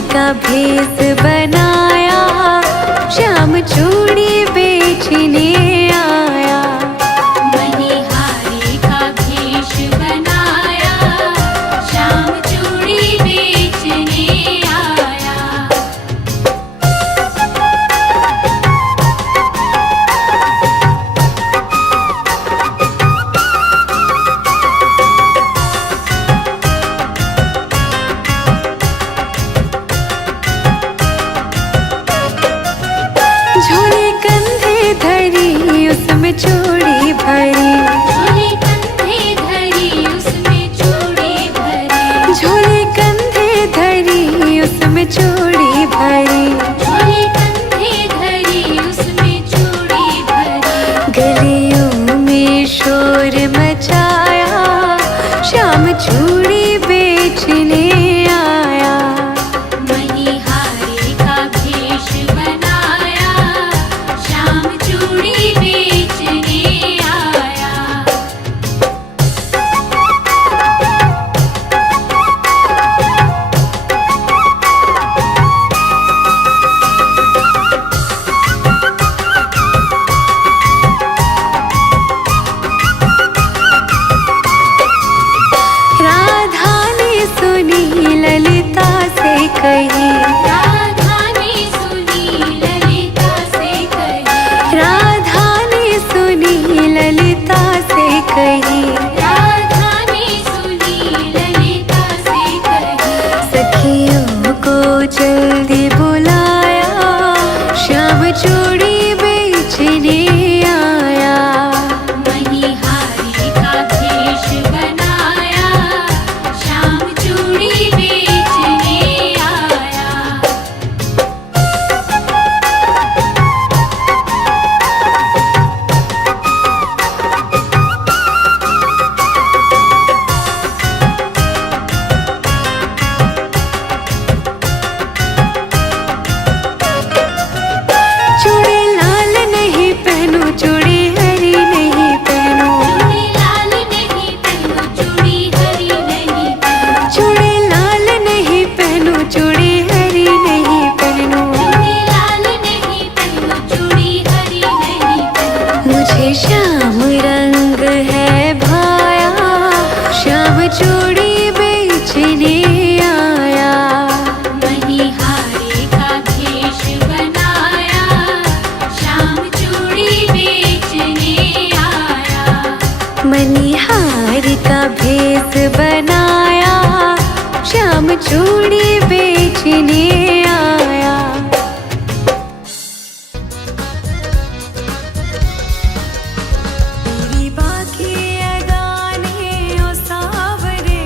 का भेष बनाया, श्याम चूड़ी बेचने आया। मणिहारी का भेष बनाया, श्याम चूड़ी बेचने आया। झोले कंधे धरी उसमें चूड़ी भरी, झोले कंधे धरी उसमें चूड़ी भरी, झोले कंधे धरी उसमें चूड़ी भरी। झोले कंधे धरी उसमें चूड़ी भरी। गलियों में शोर मचाया, श्याम चूड़ी बेचने आया। मणिहारी का भेष बनाया, श्याम चूड़ी बेचने आया। राधा ने सुनी ललिता से कही, राधा ने सुनी ललिता से कही, राधा ने सुनी ललिता से कही। राधा ने सुनी ललिता से कही। सखियों को जल्दी बुलाया, श्याम चूड़ी बेचने आया। मणिहारी का भेष बनाया, श्याम चूड़ी बेचने आया। चूड़ी लाल नहीं पहनूं, चूड़ी हरी नहीं पहनूं, चूड़ी लाल नहीं पहनो, चूड़ी हरी नहीं पहनो, चूड़ी लाल नहीं पहनूं, चूड़ी हरी नहीं पहनूं। चूड़ी लाल नहीं पहनो, चूड़ी हरी नहीं पहनो। मुझे श्याम रंग है भाया, श्याम चूड़ी बेचने आया। मणिहारी का भेष बनाया, श्याम चूड़ी बेचने आया। मणिहार का भेष बनाया, श्याम चूड़ी बेचने आया। तेरी बाकी अदाने ओ सावरे,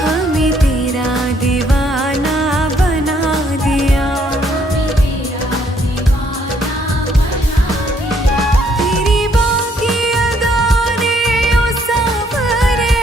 हमें तेरा दीवाना बना दिया। तेरी बाकी अदाने ओ सावरे,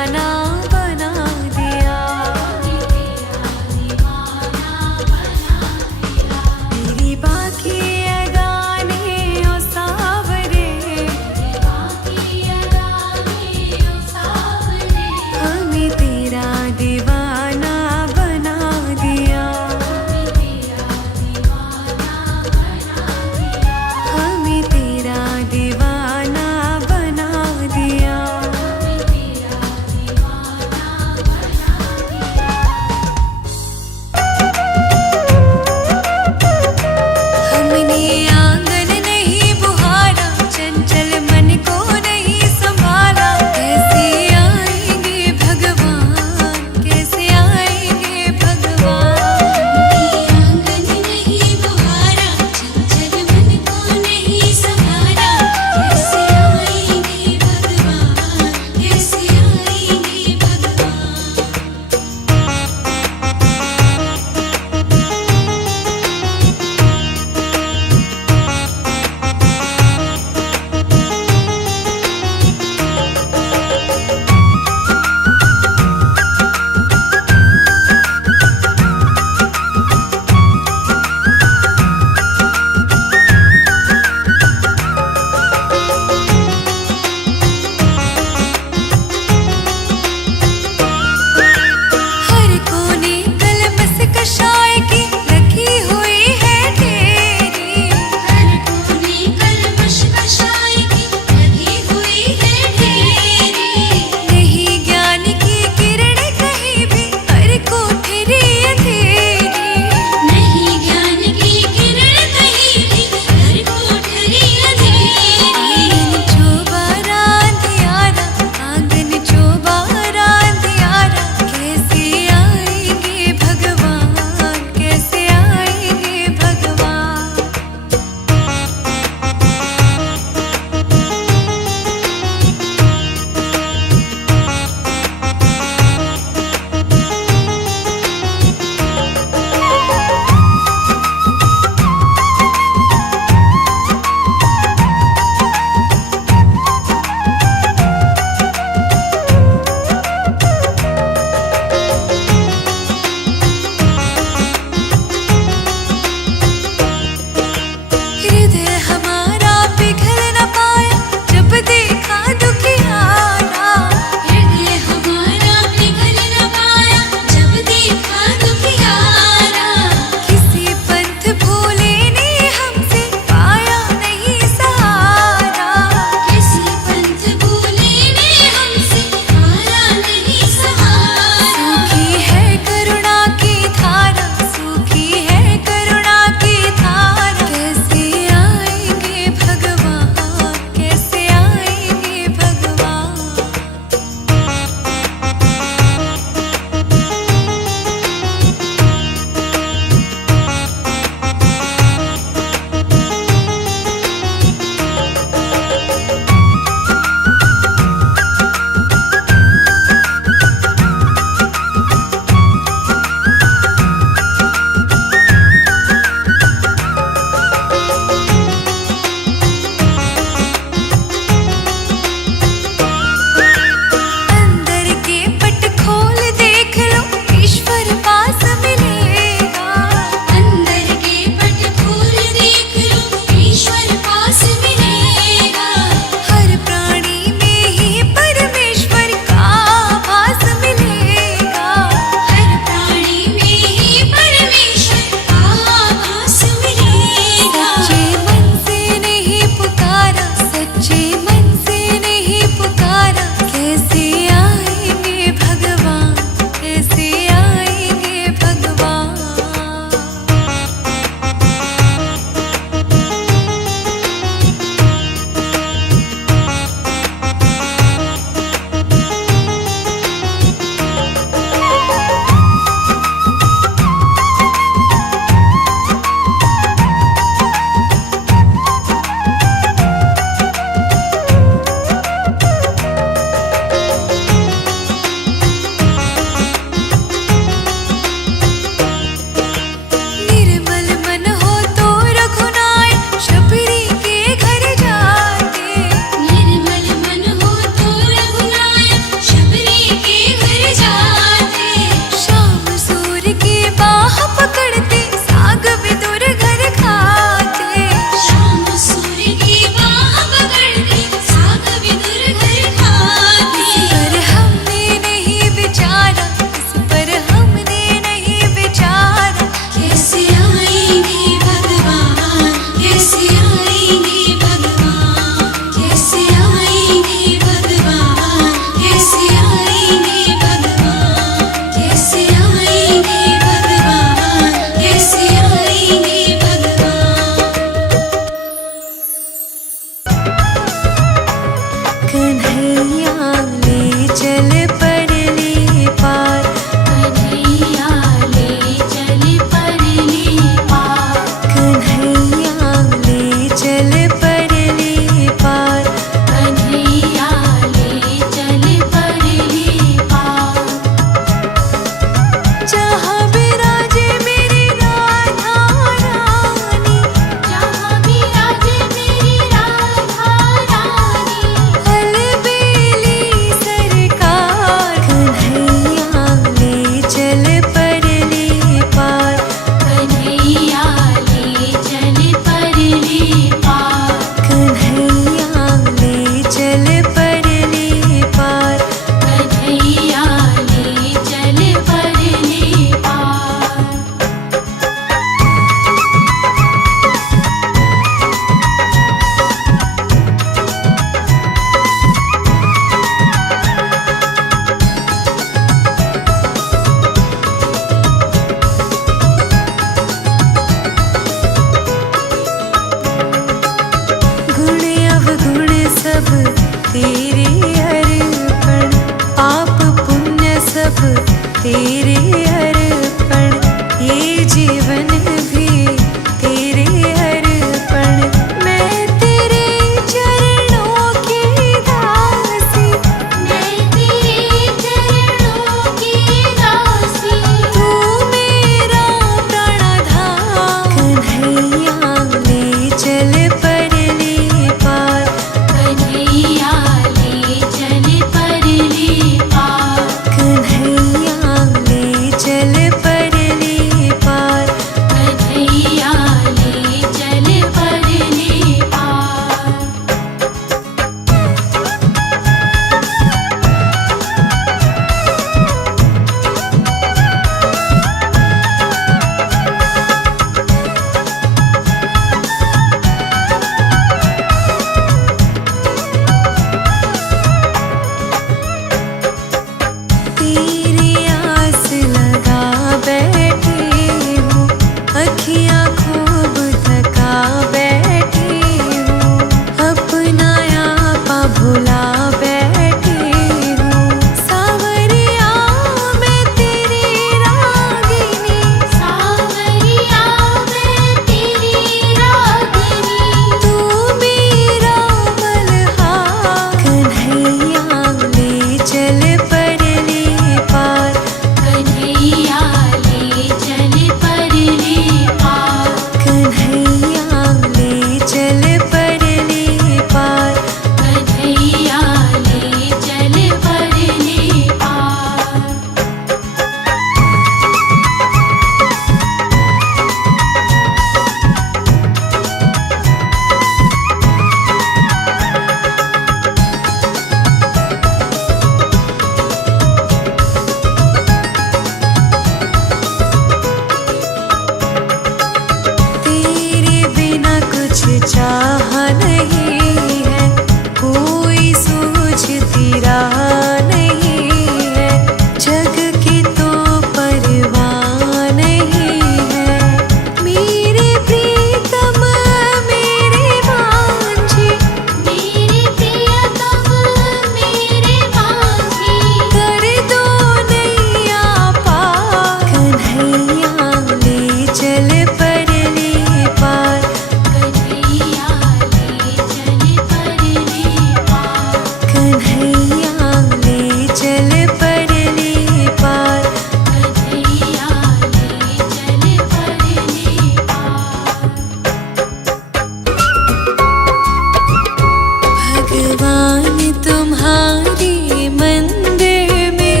तुम्हारे मंदिर में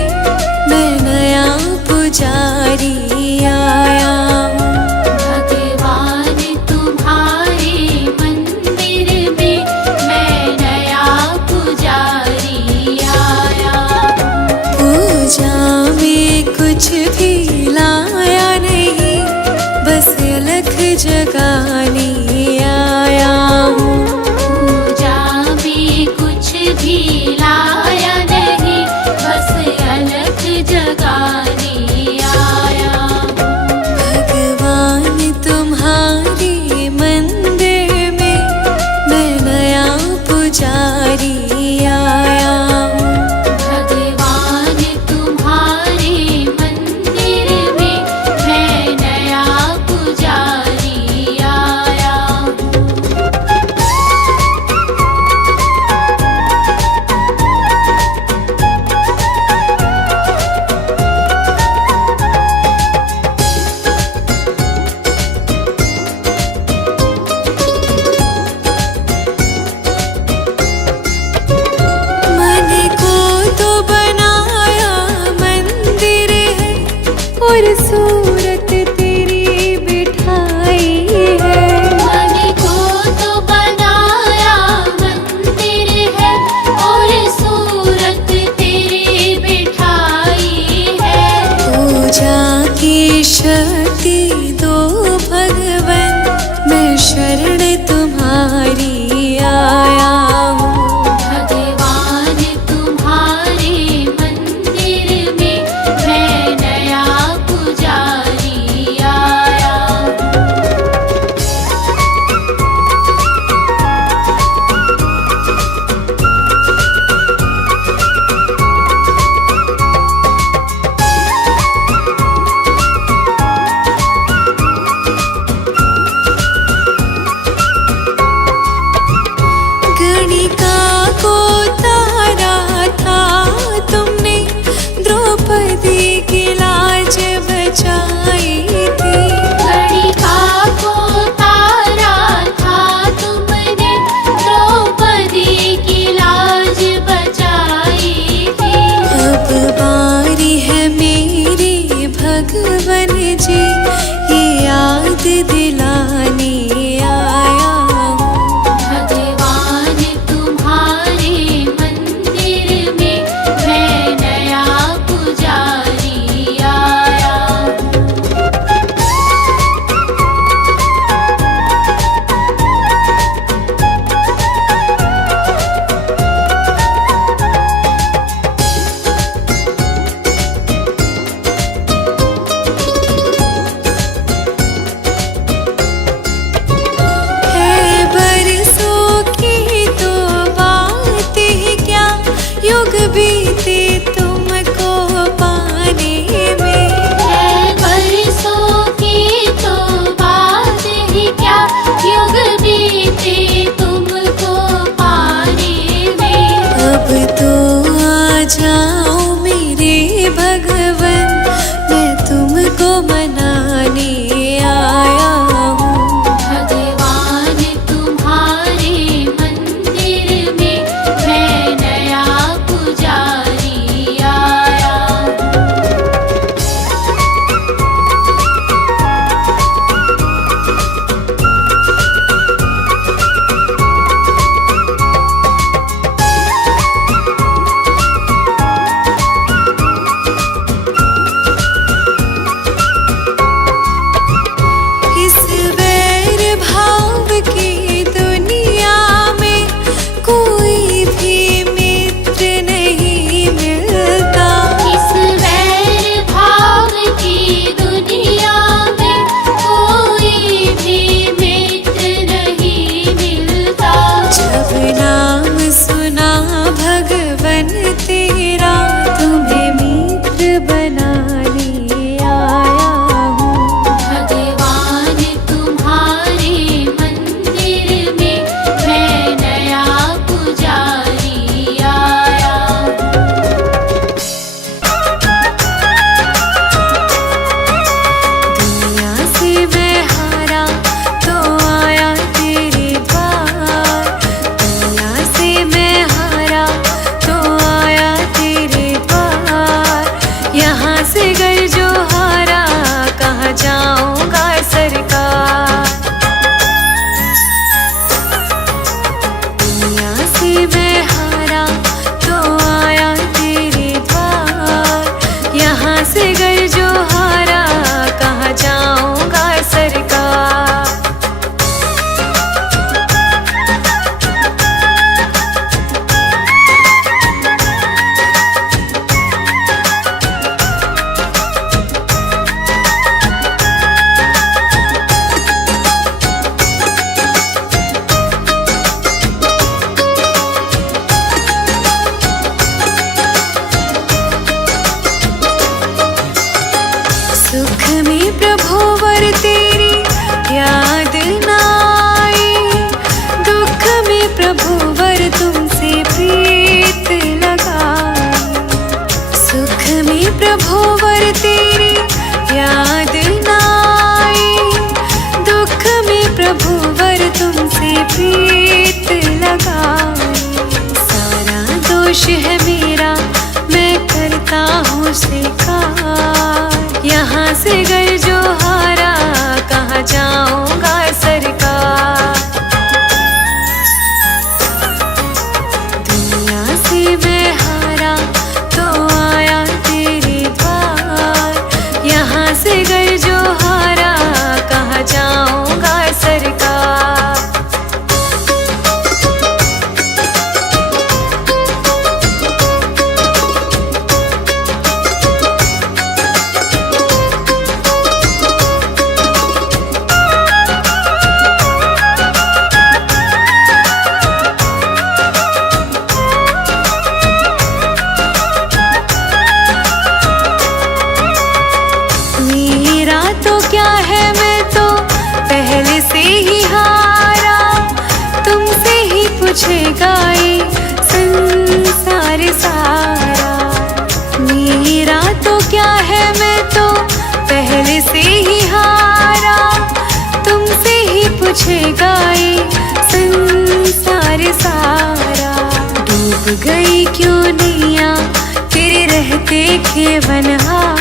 मैं नया पुजारी आया हूँ। भगवान तुम्हारे मंदिर में मैं नया पुजारी आया हूँ। पूजा में कुछ भी लाया नहीं, बस अलख जगाने आया हूँ। पूजा में कुछ भी लाया नहीं, बस अलख जगाने आया हूँ। भगवान तुम्हारे मंदिर में मैं नया पुजारी आया हूँ। भगवान तुम्हारे मंदिर जोश है मेरा, मैं करता हूँ स्वीकार। यहाँ से गए जो हारा, कहाँ जाऊँगा सरकार। दुनिया से मैं हारा तो आया तेरे द्वार। यहाँ से गए जो हारा, कहाँ जाऊँगा सरकार। मेरा तो क्या है, मैं तो पहले से ही हारा। तुमसे ही पूछेगा ये संसार सारा। मेरा तो क्या है, मैं तो पहले से ही हारा। तुमसे ही पूछेगा ये संसार सारा। डूब गई क्यों नैया तेरे रहते खेवनहार।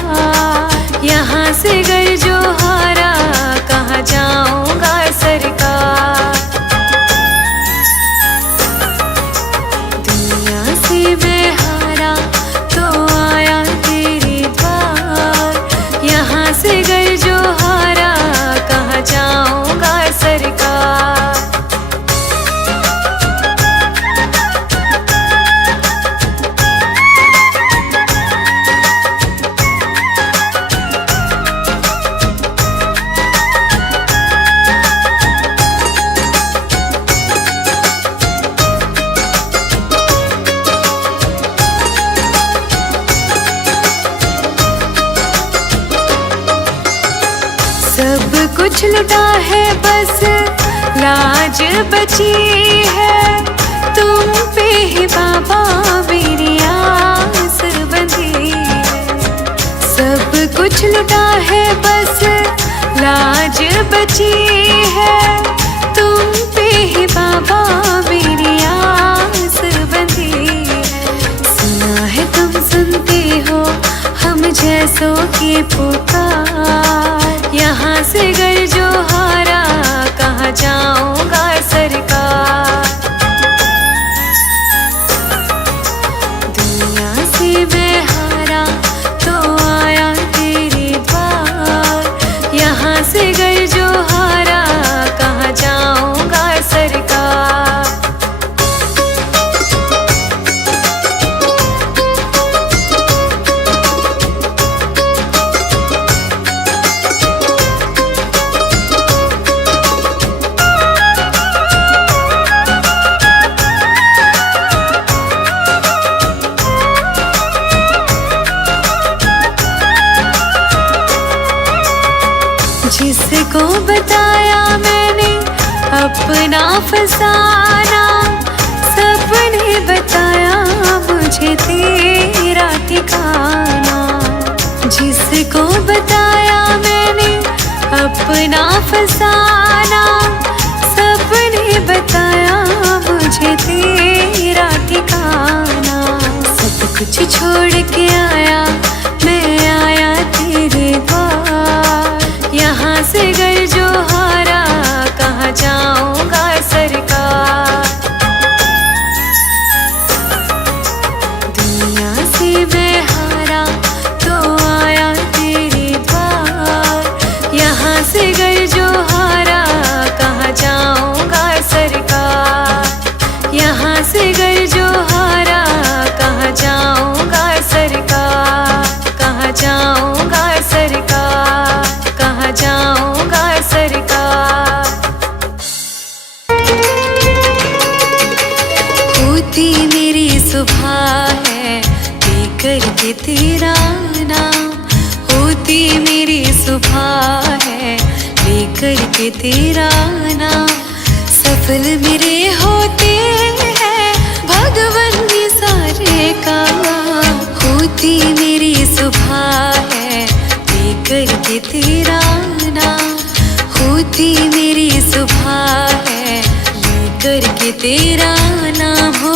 यहाँ से गए जो हारा, कहाँ जाऊँगा सरकार। दुनिया से मैं हारा तो आया तेरे द्वार। यहाँ से गए जो हारा, कहाँ जाऊँगा सरकार। सब कुछ लुटा है, बस लाज बची है। तुम पे ही बाबा मेरी आस बंधी है। सब कुछ लुटा है, बस लाज बची है। तुम पे ही बाबा मेरी आस बंधी है। सुना है तुम सुनते हो हम जैसों की पुकार। यहाँ से गए जो हारा, कहाँ जाऊँगा सरकार। दुनिया से मैं हारा तो आया तेरे द्वार। यहाँ से गए जो हारा, कहाँ जाऊँगा सरकार। जिसको बताया मैंने अपना फसाना, सबने बताया मुझे तेरा ठिकाना। जिसको बताया मैंने अपना फसाना, सबने बताया मुझे तेरा ठिकाना। सब कुछ छोड़ के आया, मैं आया तेरे द्वार। यहाँ से गए जो हारा, कहाँ जाऊँगा सरकार। दुनिया से मैं हारा तो आया तेरे द्वार। यहाँ से गए जो हारा, कहाँ जाऊँगा सरकार। यहाँ से गए जो हारा, कहाँ जाऊँगा सरकार। कहाँ जाऊँगा सरकार। कहाँ जाऊँगा सरकार। होती मेरी सुबह है लेकर के तेरा नाम। होती मेरी सुबह है लेकर के तेरा नाम। सफल मेरे होते हैं भगवान के सारे काम। होती मेरी सुबह है लेकर के तेरा नाम। होती मेरी सुबह है लेकर के तेरा नाम हो।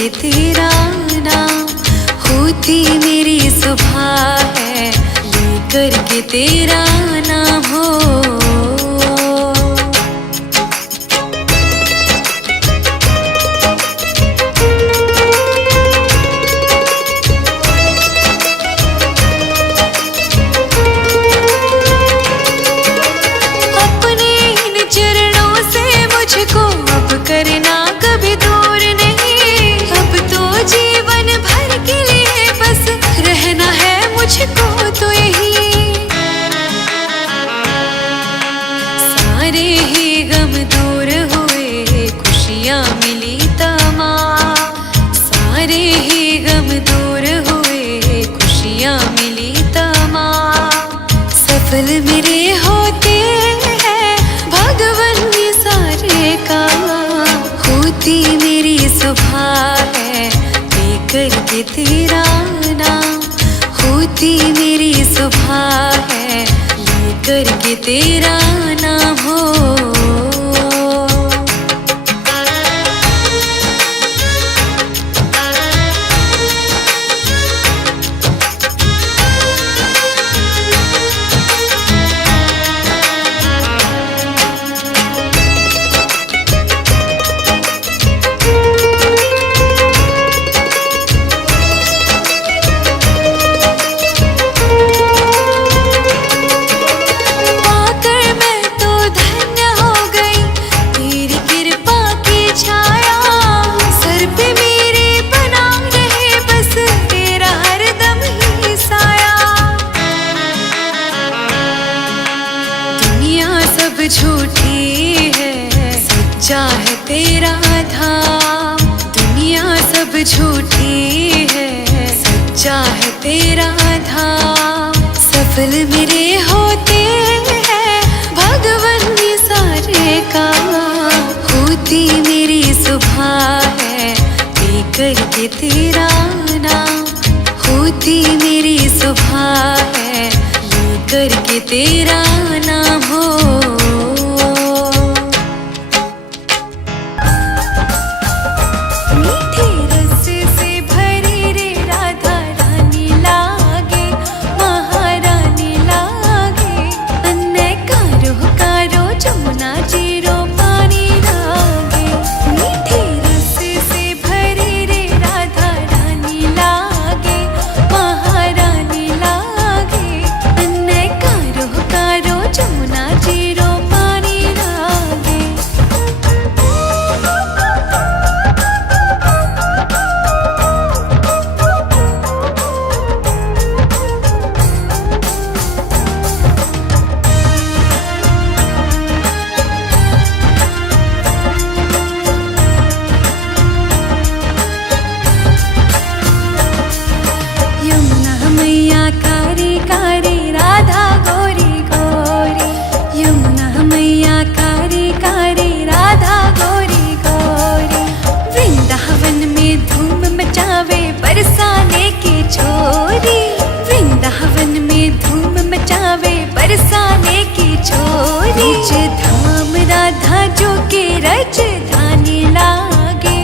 के तेरा नाम होती मेरी सुबह है, लेकर के तेरा नाम हो। अपने इन चरणों से मुझको अब करना कभी दूर नहीं, अब तो जीवन भर के लिए बस रहना है मुझको तो यही। सारे ही गम दूर हुए, खुशियाँ मिली तमाम, सारे ही गम दूर हुए, खुशियाँ मिली तमाम। सफल मेरे होते हैं भगवन ये सारे काम, होती मेरी सुबह है, लेकर के तेरा नाम होती मेरी सुबह है, लेकर के तेरा नाम हो। झूठी है सच्चा है तेरा धाम, दुनिया सब झूठी है सच्चा है तेरा धाम। सफल मेरे होते हैं भगवन ये सारे काम, होती मेरी सुबह है, लेकर के तेरा नाम होती मेरी सुबह है, लेकर के तेरा नाम हो। बरसाने की छोरी वृंदावन में धूम मचावे, बरसाने की छोरी। धाम राधा जो के राजधानी लागे,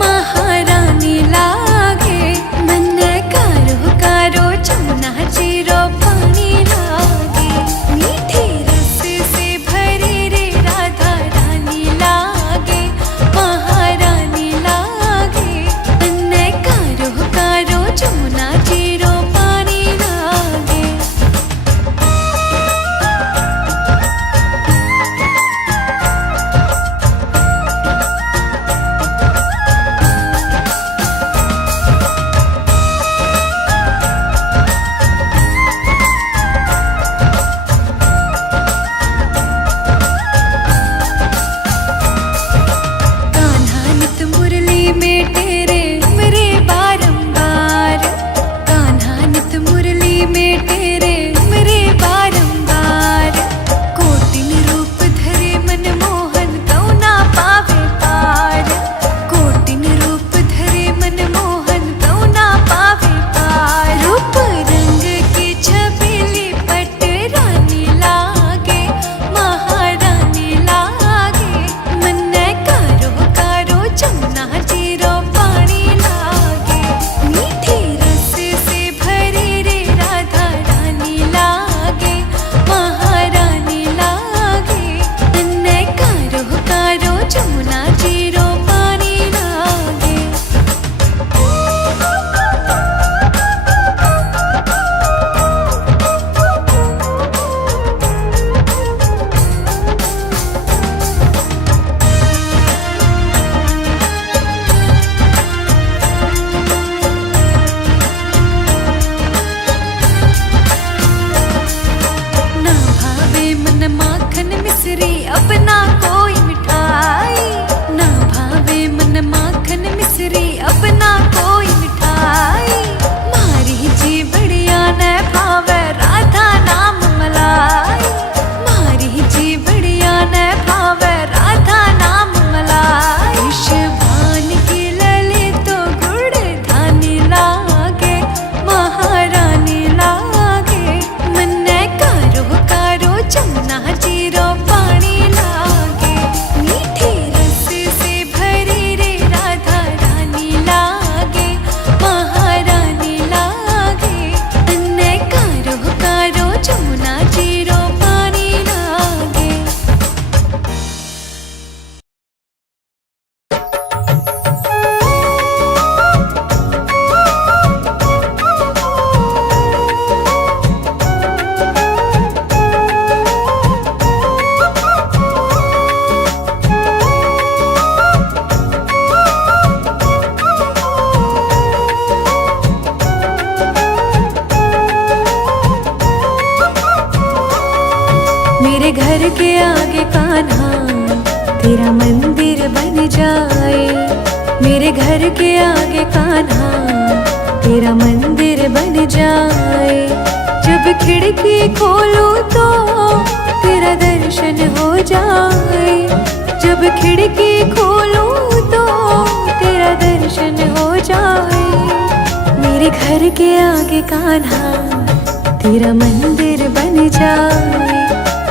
महारानी लागे, मन कारो कारो जमुना जीरो पानी लागे। मीठे रस से भरे रे राधा रानी लागे, महारानी लागे, मन कारो कारो जमुना जीरो पानी लागे। अपना कोई मिठाई, ना भावे मन माखन मिश्री अपना कोई मिठाई। मारी जी बढ़िया न भावे राधा नाम मलाई, मारी जी बढ़िया न भावे राधा नाम मलाई। विषभान की ललित तो गुड़ धानी लागे, महारानी लागे। मन कारो कारो जमुना जीरो पानी लागे, मीठे रस से भरी रे राधा रानी लागे, महारानी लागे। मन कारो कारो जमुना जीरो पानी लागे। मेरे घर के आगे कान्हा तेरा मंदिर बन जाए, मेरे घर के आगे कान्हा तेरा मंदिर बन जाए। जब खिड़की खोलूं तो तेरा दर्शन हो जाए, जब खिड़की खोलूं तो तेरा दर्शन हो जाए। मेरे घर के आगे कान्हा तेरा मंदिर बन जाए,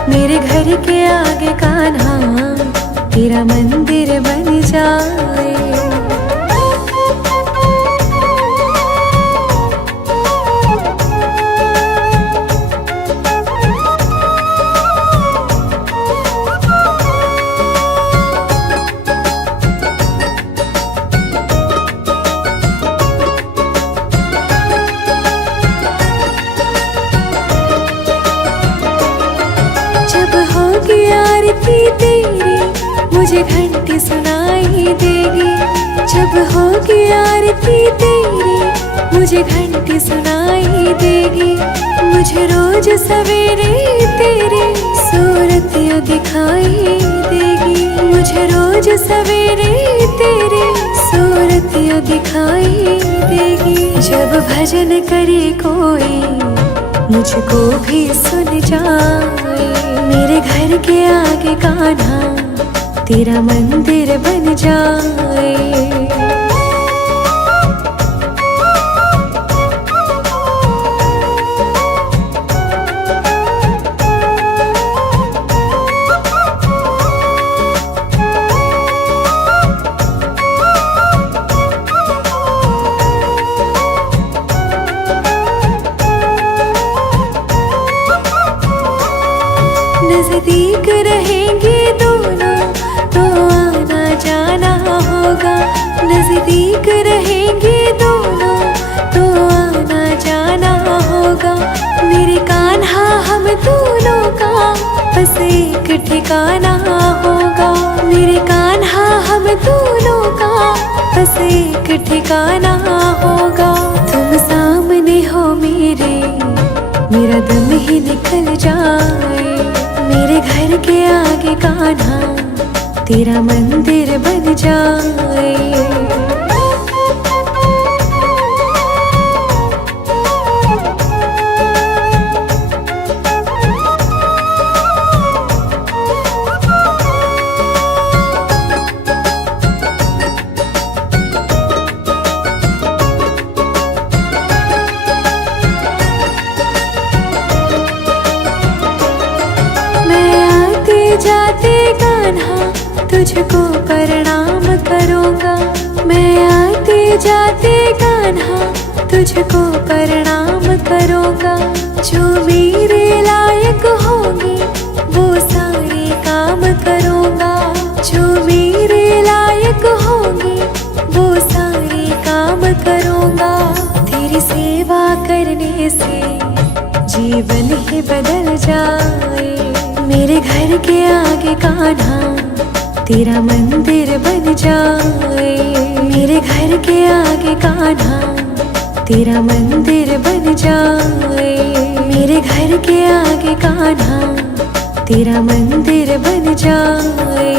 मेरे घर के आगे कान्हा तेरा मंदिर बन जाए। जब होगी आरती तेरी मुझे घंटी सुनाई देगी, जब होगी आरती तेरी मुझे घंटी सुनाई देगी। मुझे रोज सवेरे तेरी सूरत यूं दिखाई देगी, मुझे रोज सवेरे तेरी सूरत यूं दिखाई देगी। जब भजन करे कोई मुझको भी सुन जाए, मेरे घर के आगे कान्हा तेरा मंदिर बन जाए। नजदीक रहेंगे दोनों तो आना जाना होगा, नजदीक रहेंगे दोनों तो आना जाना होगा। मेरे कान्हा हम दोनों का बस एक ठिकाना होगा, मेरे कान्हा हम दोनों का बस एक ठिकाना होगा। तुम सामने हो मेरे, मेरा दम ही निकल जाए, मेरे घर के आगे कान्हा तेरा मंदिर बन जाए। जाते कान्हा तुझको प्रणाम करूँगा, मैं आते जाते कान्हा तुझको प्रणाम करूँगा। जो मेरे लायक होंगे वो सारे काम करूँगा, जो मेरे लायक होंगे वो सारे काम करूँगा। तेरी सेवा करने से जीवन ही बदल जाए, मेरे घर के आगे कान्हा तेरा मंदिर बन जाए, मेरे घर के आगे कान्हा तेरा मंदिर बन जाए, मेरे घर के आगे कान्हा तेरा मंदिर बन जाए।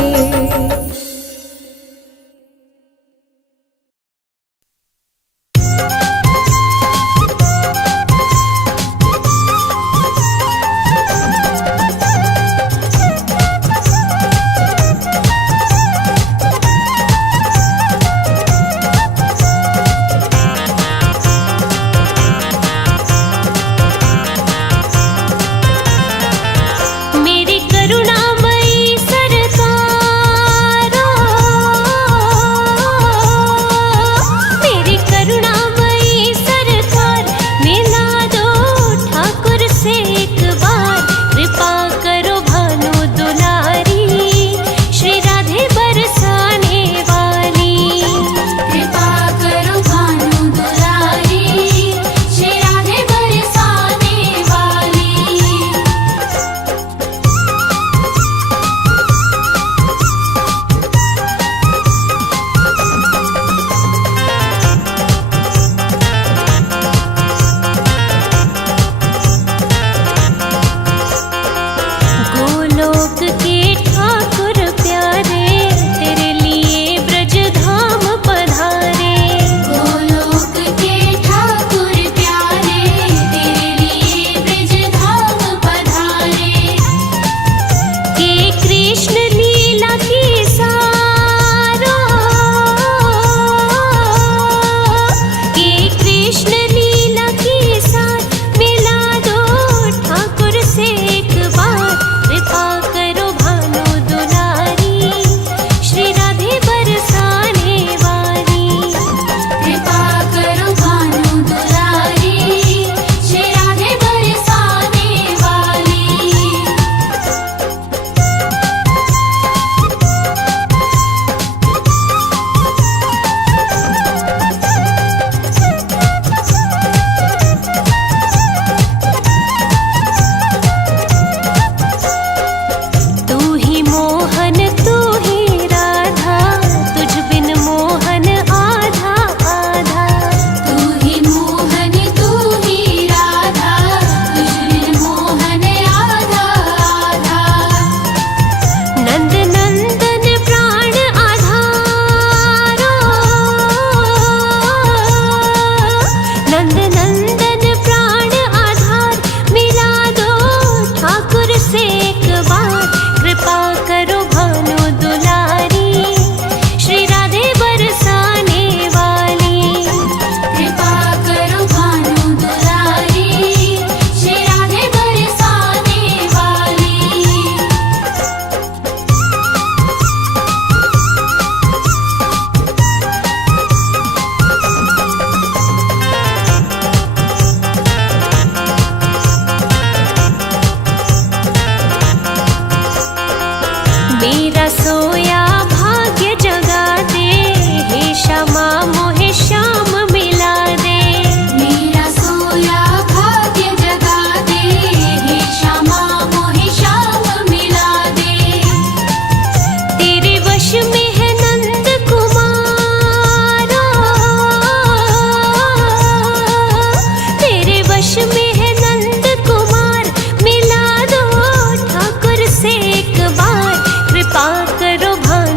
कृपा करो भानु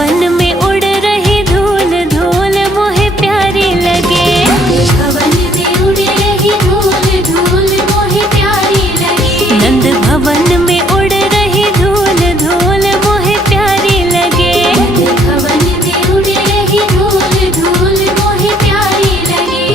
भवन में उड़ रही धूल धूल मोहे प्यारी लगे। भवन में उड़ रही धूल धूल मोहे प्यारी लगे। नंद भवन में उड़ रही धूल धूल मोहे प्यारी लगे। भवन में उड़ रही धूल धूल मोहे प्यारी लगे।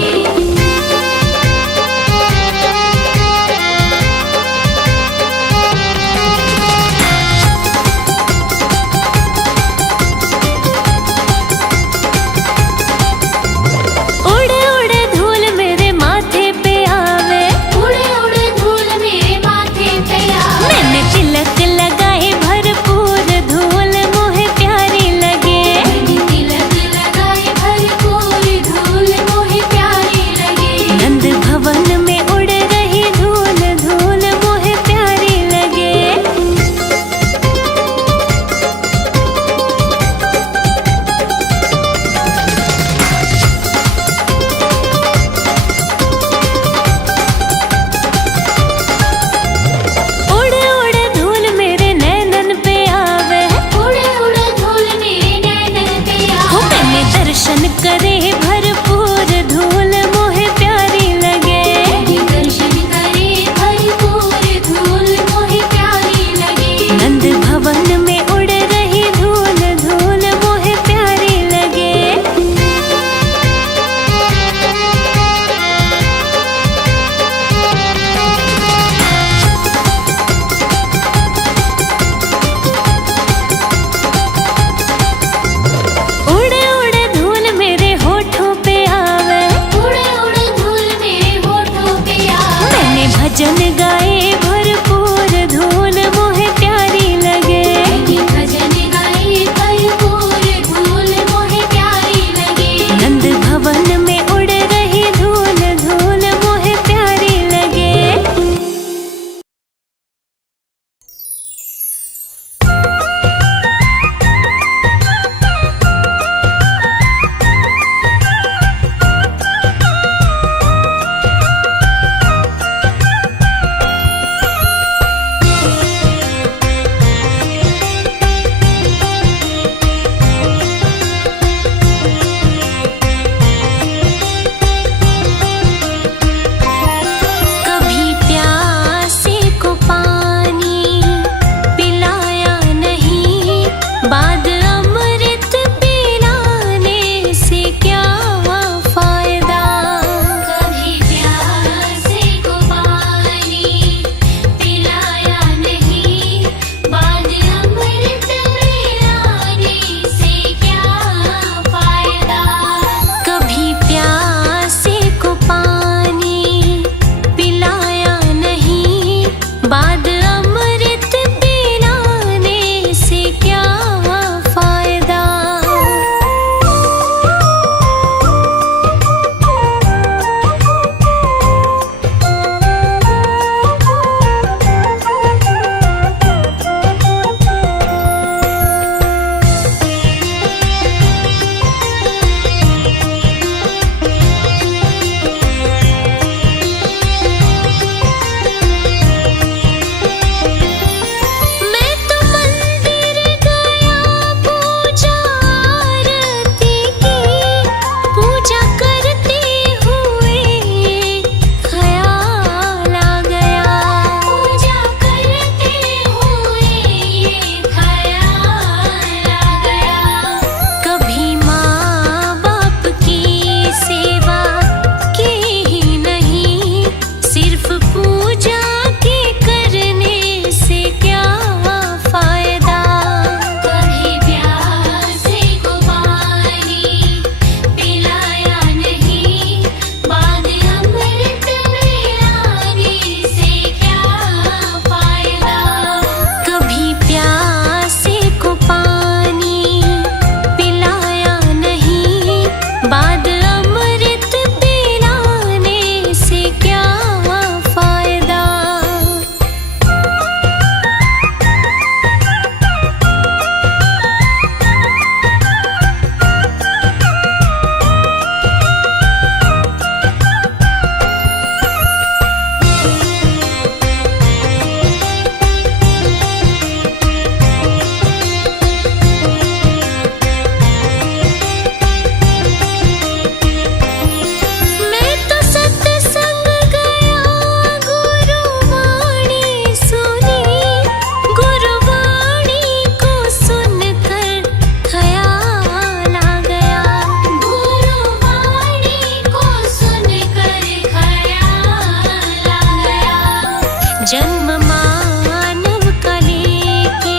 जन्म मानव का लेके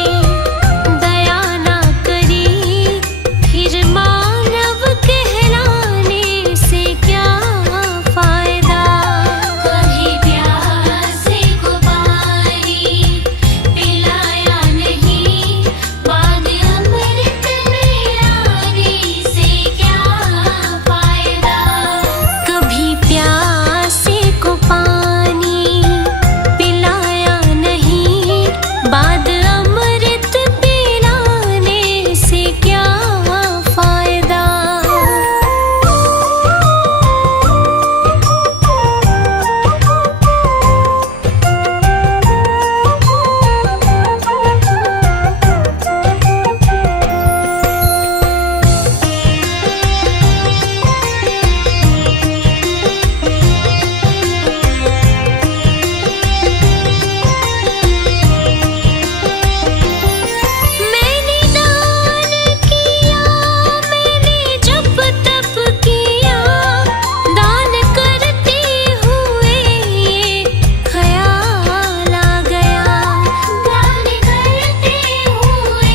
दया ना करी, फिर मानव कहलाने से क्या फायदा। कभी प्यासे को पानी पिलाया नहीं, बाद अमृत मिलाने से क्या फायदा। कभी प्यासे को पानी पिलाया नहीं, बाद अमृत पिलाने से क्या फायदा। मैंने दान किया, मैंने जप तप किया, दान करते हुए ये ख्याल आ गया। दान करते हुए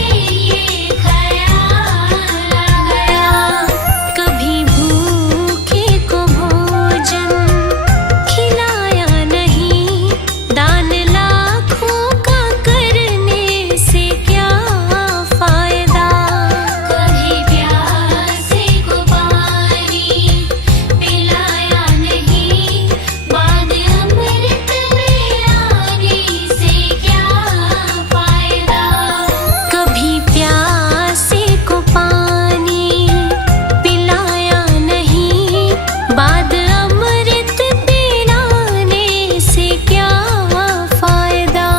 ये ख्याल आ गया। कभी भूखे को भोजन खिलाया नहीं, दान लाखों का करने से क्या फायदा। कभी प्यासे को पानी पिलाया नहीं, बाद अमृत मिलाने से क्या फायदा। कभी प्यासे को पानी पिलाया नहीं, बाद अमृत पिलाने से क्या फायदा।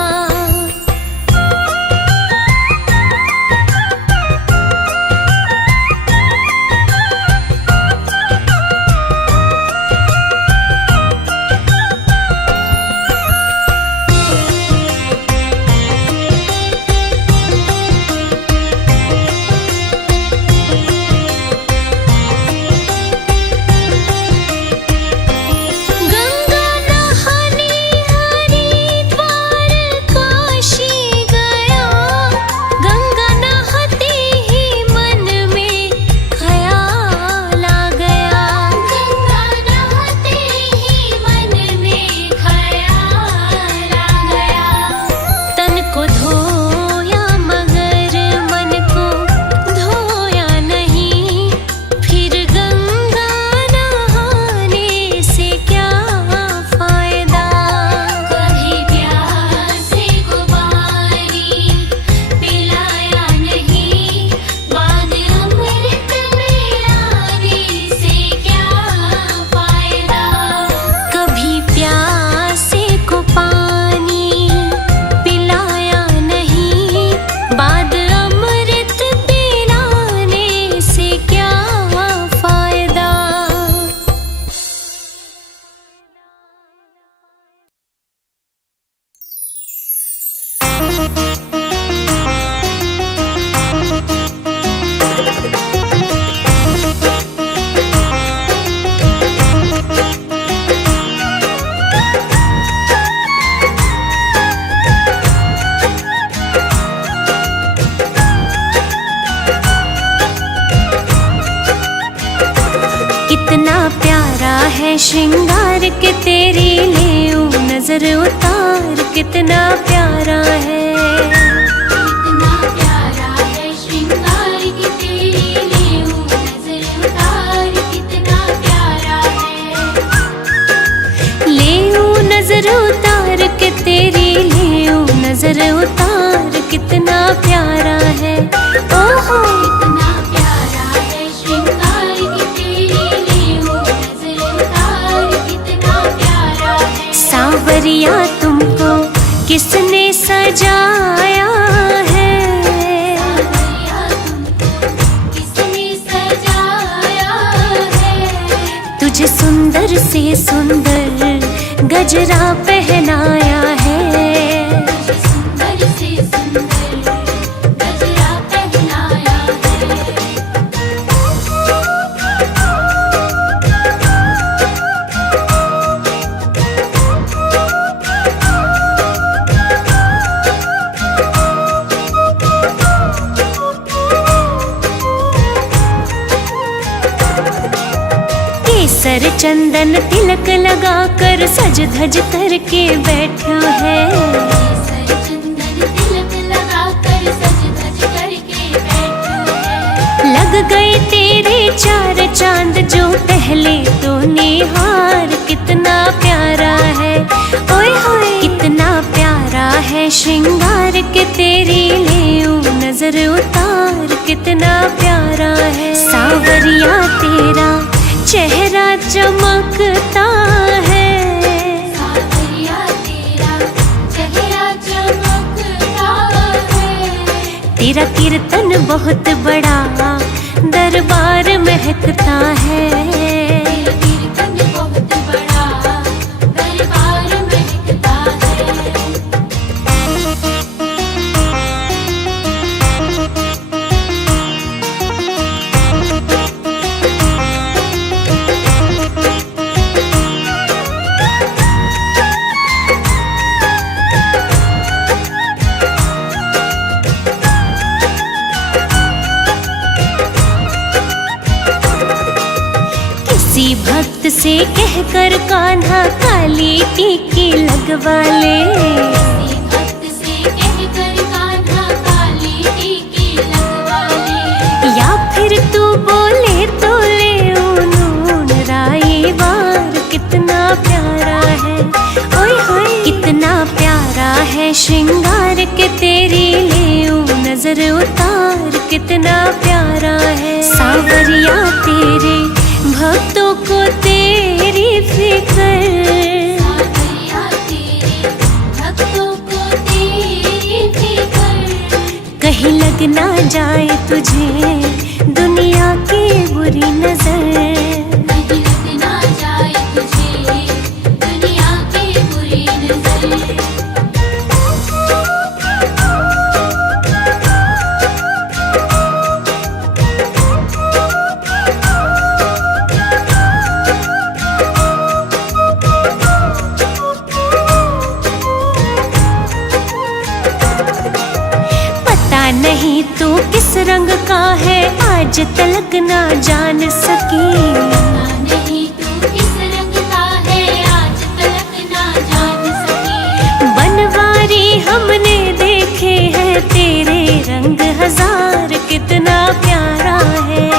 गंगा नहाने हरिद्वार काशी गया, गंगा नहाते ही मन में ख्याल आ गया। गंगा नहाते ही मन में ख्याल आ गया। तन को धोया मगर मन को धोया नहीं, फिर गंगा नहाने से क्या फायदा। कभी प्यासे को पानी पिलाया नहीं, बाद अमृत मिलाने से क्या फायदा। कभी प्यासे को पानी पिलाया नहीं, बाद अमृत पिलाने से क्या फायदा। कितना प्यारा है श्रृंगार के तेरी लेऊ नजर उतार, कितना प्यारा है। कितना प्यारा है श्रृंगार के तेरी लेऊ नजर उतार, कितना प्यारा है। लेऊ नजर उतार के तेरी लेऊ नजर उतार, कितना प्यारा है। ओहो कितना प्यारा है श्रृंगार के तेरी लेऊ नजर उतार, कितना प्यारा है। सांवरिया तुमको किसने सजाया है। सांवरिया तुमको किसने सजाया है। तुझे सुंदर से सुंदर गजरा पहनाया है। तुझे सुंदर से सुंदर गजरा पहनाया है। चंदन तिलक लगा कर सज धज करके बैठो है। केसर चंदन तिलक लगा कर सज धज करके बैठो है। लग गए तेरे चार चांद जो पहले तो निहार कितना प्यारा है। ओए होए कितना प्यारा है श्रृंगार के तेरी लेऊं नजर उतार कितना प्यारा है। सावरिया तेरा चेहरा चमकता है। सावरिया तेरा चेहरा चमकता है। तेरा कीर्तन बहुत बड़ा दरबार महकता है। तेरा कीर्तन बहुत बड़ा दरबार महकता है। किसी भक्त से कहकर कान्हा काली टीकी लगवा ले। किसी भक्त से कहकर कान्हा काली टीकी लगवा ले। या फिर तू बोले तो ले नून राई बार कितना प्यारा है। ओए होए कितना प्यारा है श्रृंगार के तेरी लेऊं नजर उतार कितना प्यारा है। सावरिया तेरे भक्तों को तेरी फिक्र। सावरिया तेरे भक्तों को तेरी फिक्र। कहीं लग ना जाए तुझे दुनिया की बुरी नजर। कहीं लग ना जाए तुझे दुनिया की बुरी नजर। नहीं तू किस रंग का है आज तलक ना जान सकी। नहीं तू किस रंग का है आज तलक ना जान सकी। बनवारी हमने देखे हैं तेरे रंग हजार कितना प्यारा है।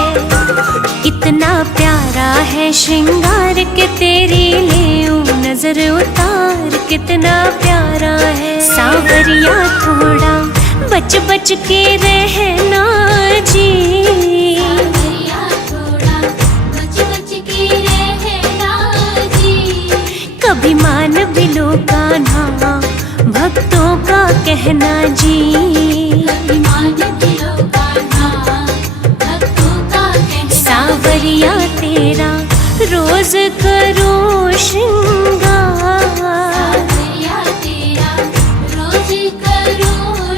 कितना प्यारा है श्रृंगार के तेरी लेऊं नजर उतार कितना प्यारा है। सावरिया थोड़ा बच बच के रहना जी। सावरिया थोड़ा बच बच के रहना जी। कभी मान भी लो कान्हा भक्तों का कहना जी। कभी मान भी लो कान्हा भक्तों का कहना। सावरिया तेरा रोज करो श्रृंगार। सावरिया तेरा रोज करो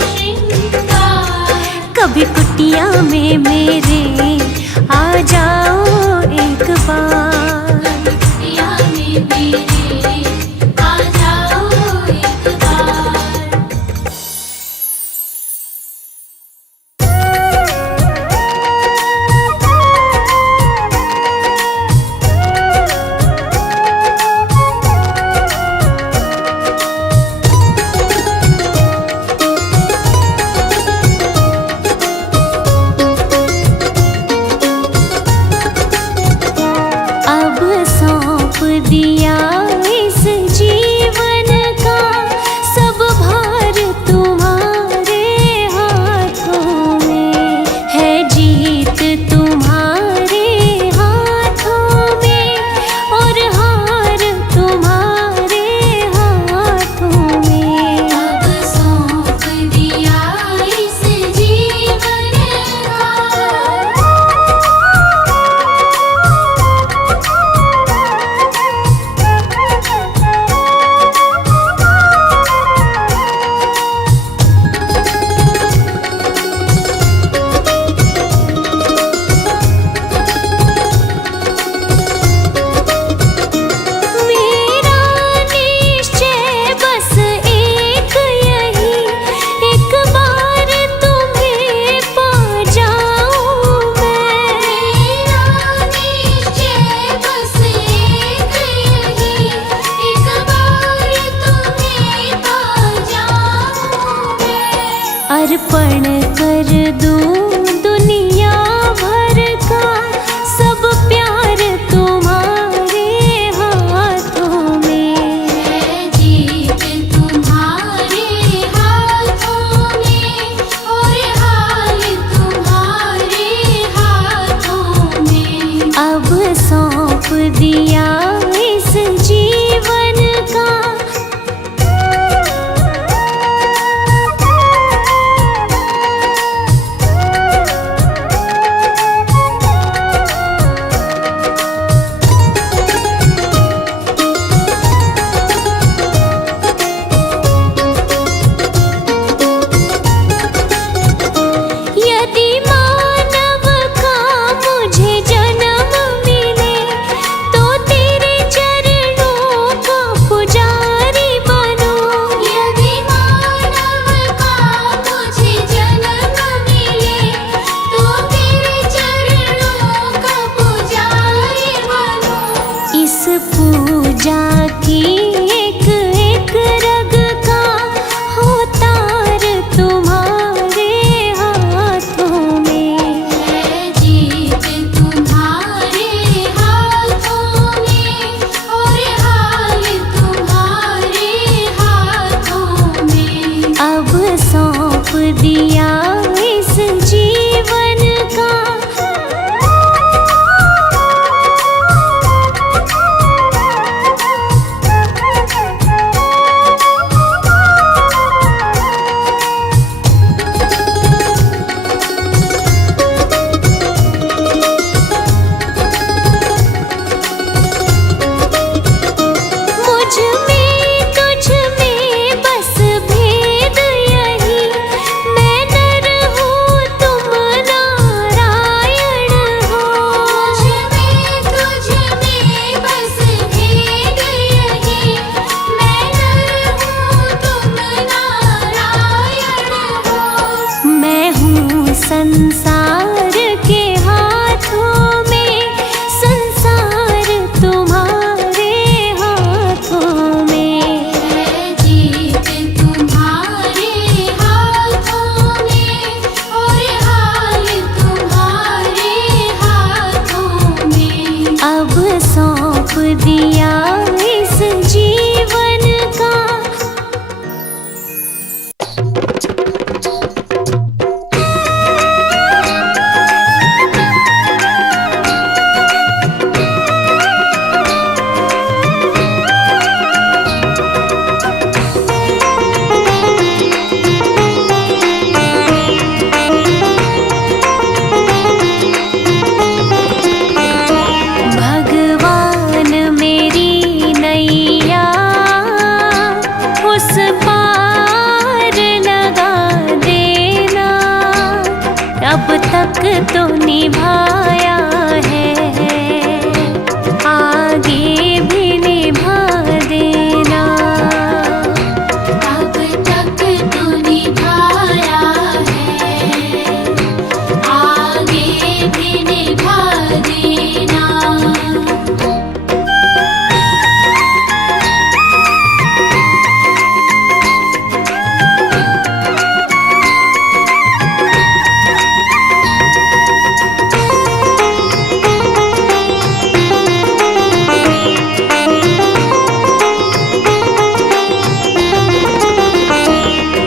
श्रृंगार। कभी कुटिया में मेरे आ जाओ एक बार। कुटिया में मेरे आ जाओ एक बार। अब सौंप दिया इस जाती एक एक रग का हो तार तुम्हारे हाथों में। है जीत तुम्हारे हाथों में और हाल तुम्हारे हाथों में। अब सौंप दिया इस जीवन का मुझ में तुझ में बस भेद यही, मैं नर हूँ तुम नारायण हो। मुझ में तुझ में बस भेद यही, मैं नर हूँ तुम नारायण हो। मैं हूँ संसार के हाथों में, संसार तुम्हारे हाथों में। है जीत तुम्हारे हाथों में और हाल तुम्हारे हाथों में। अब सौंप दिया इस जीवन का भगवान मेरी नैया उस पार लगा देना। अब तक तो निभाया है, आगे भी निभा देना। अब तक तो निभाया है, आगे भी निभा देना।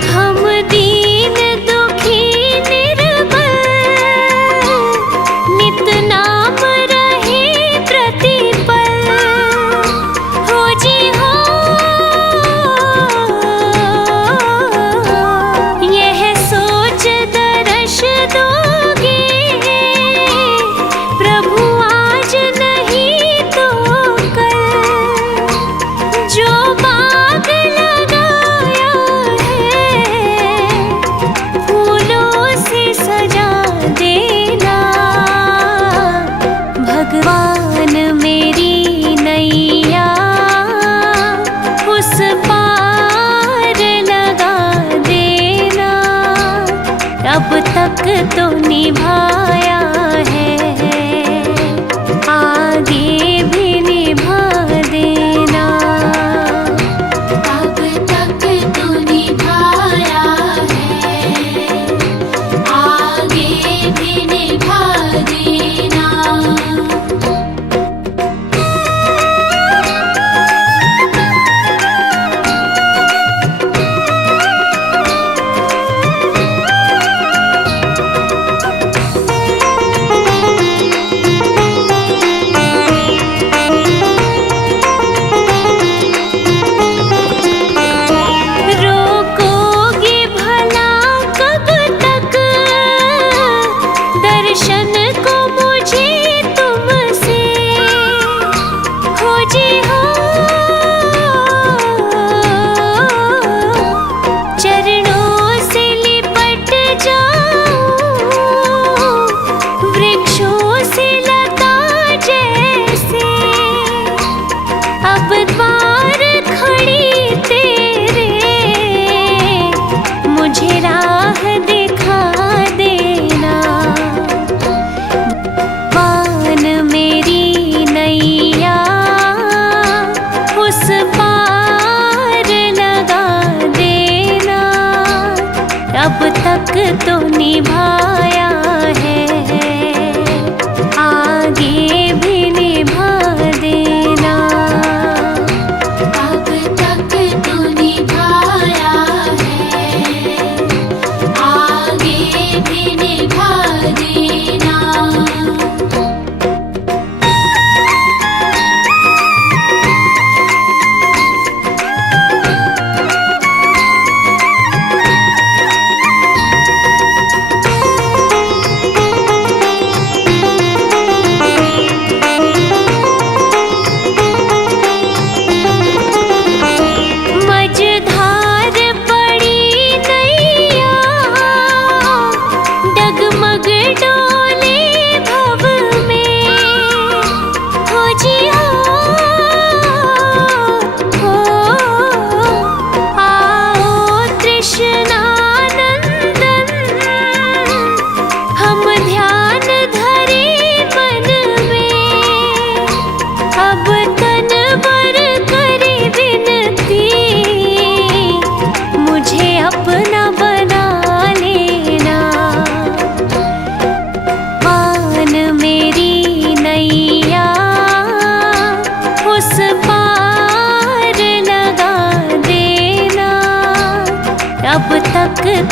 हम दीन दुखी निर्बल नित नाम रहे प्रतिपल। हो जी हो यह सोच दर्श दोगे, प्रभु आज नहीं तो कल। जो बाग लगाया है फूलों से सजा देना। भगवान मेरी नैया उस पार लगा देना। अब तक तो निभाया है, आगे भी निभा देना। अब तक तो निभाया है, आगे भी निभा देना।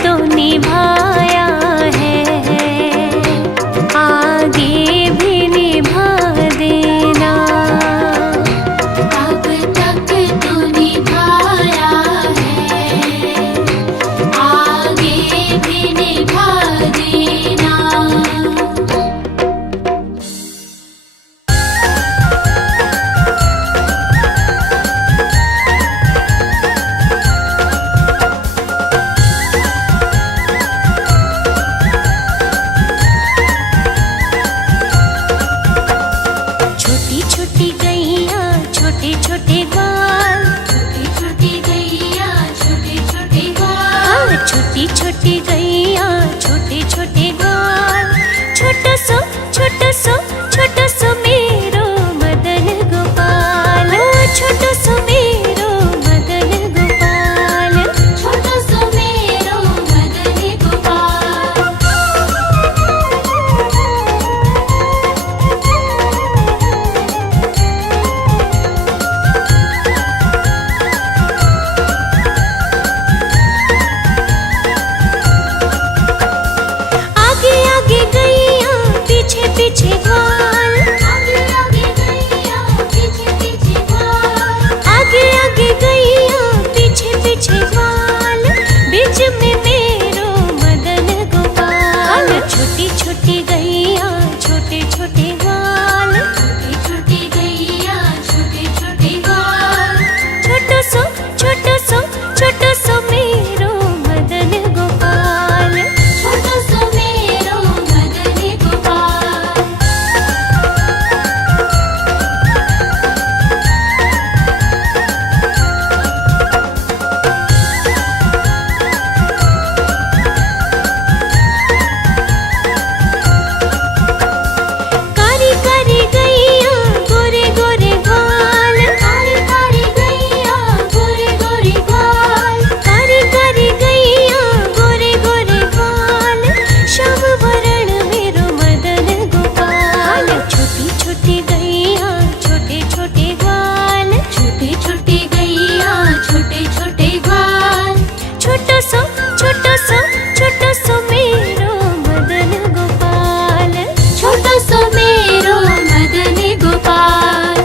तो निभाया है, आगे भी निभा देना। अब तक तो निभाया है, आगे भी निभा देना। छोटी छोटी गैया छोटे छोटे ग्वाल, छोटी छोटी गैया छोटे छोटे ग्वाल, छोटी छोटी गैया छोटे छोटे ग्वाल। छोटो सो छोटो सो छोटो सो मेरो मदन गोपाल, छोटो सो मेरो मदन गोपाल। छोटो सो मेरो मदन गोपाल। आगे आगे गैया पीछे पीछे ग्वाल, आगे आगे गैया पीछे पीछे ग्वाल, आगे आगे गैया पीछे पीछे ग्वाल। बीच में मेरो मदन गोपाल, छोटी छोटी गैया छोटे छोटे ग्वाल। छोटी छोटी गैया छोटे छोटे ग्वाल। छोटो सो छोटो सो छोटो सो मेरो मदन गोपाल। छोटो सो मेरो मदन गोपाल। कारी कारी गैया गोरे गोरे ग्वाल, कारी कारी गैया गोरे गोरे ग्वाल, कारी कारी गैया गोरे गोरे ग्वाल। श्याम वरण मेरो मदन गोपाल, छोटी छोटी गैया छोटे छोटे ग्वाल। छोटी छोटी गैया छोटे छोटे ग्वाल। छोटो सो छोटो सो छोटो सो मेरो मदन गोपाल। छोटो सो मेरो मदन गोपाल।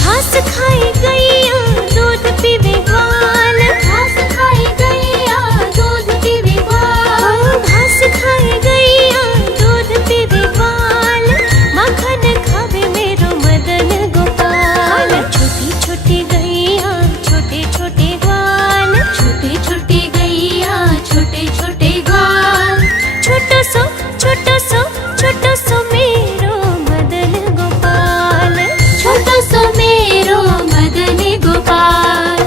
घास खाए गैया दूध पीवे ग्वाल, घास खाई गैया दूध पीवे ग्वाल, घास खाए गैया दूध पीवे ग्वाल। माखन खावे मेरो मदन गोपाल, छोटी छोटी गैया छोटे छोटे ग्वाल। छोटी छोटी गैया छोटे छोटे ग्वाल। छोटो सो छोटो सो छोटो सो मेरो मदन गोपाल। छोटो सो मेरो मदन गोपाल।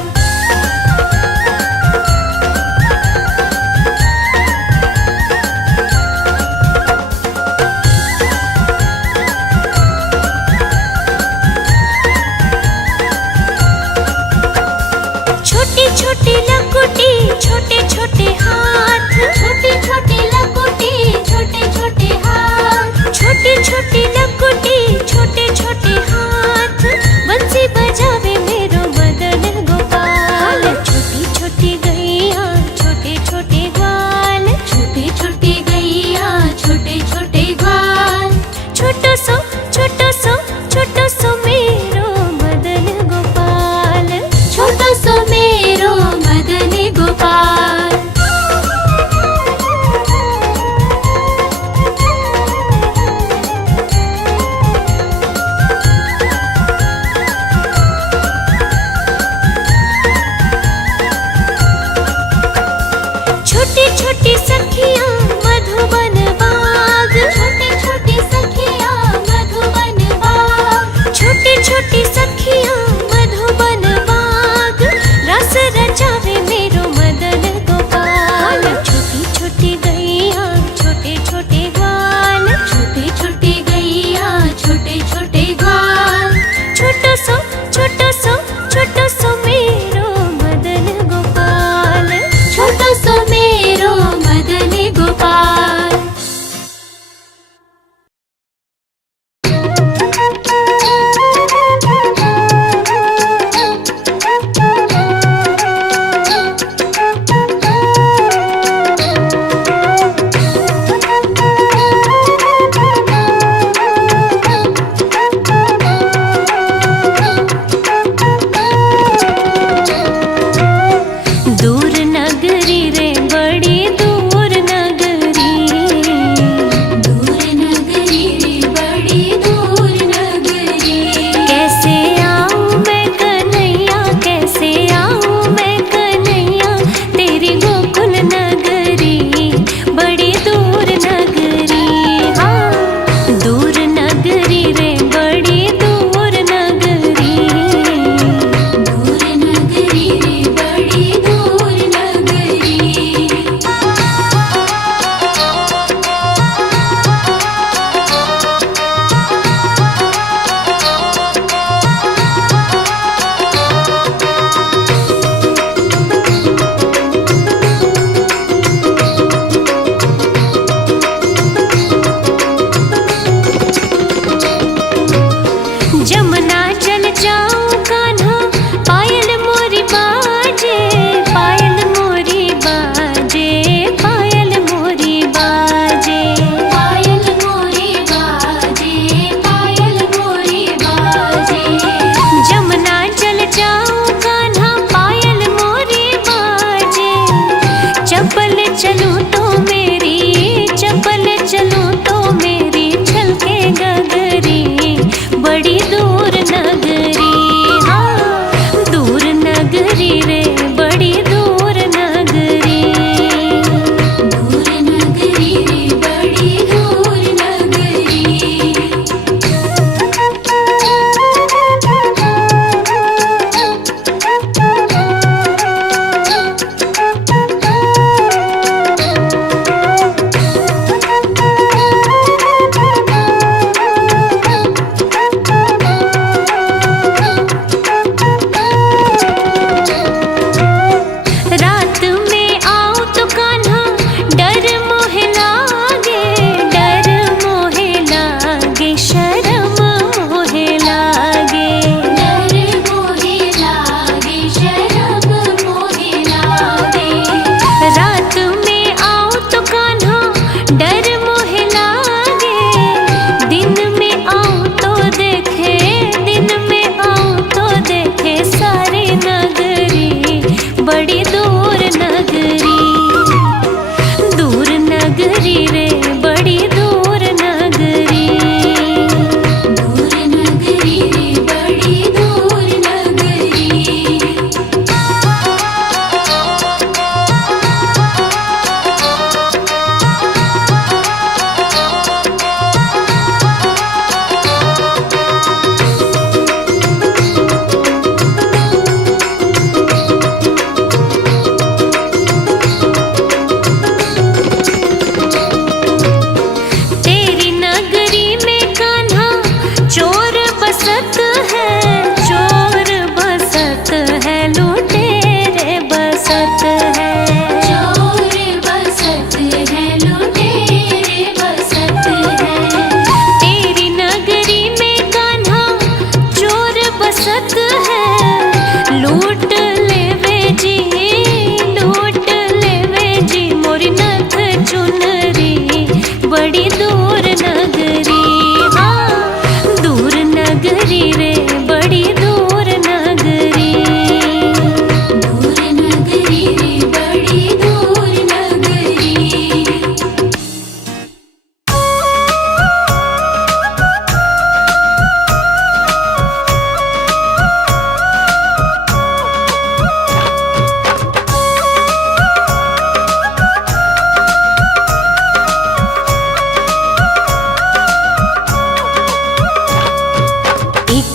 छोटी छोटी लकुटी छोटे छोटे हाथ, छोटी छोटी लकुटी छोटे छोटे हाथ, छोटी छोटी लकुटी छोटे छोटे हाथ। बंसी बजावे मेरो मदन गोपाल, छोटी छोटी गैया छोटे छोटे ग्वाल। छोटी छोटी गैया छोटे छोटे ग्वाल। छोटो सो छोटो सो छोटो सो मेरो मदन गोपाल। छोटो सो मेरो मदन गोपाल।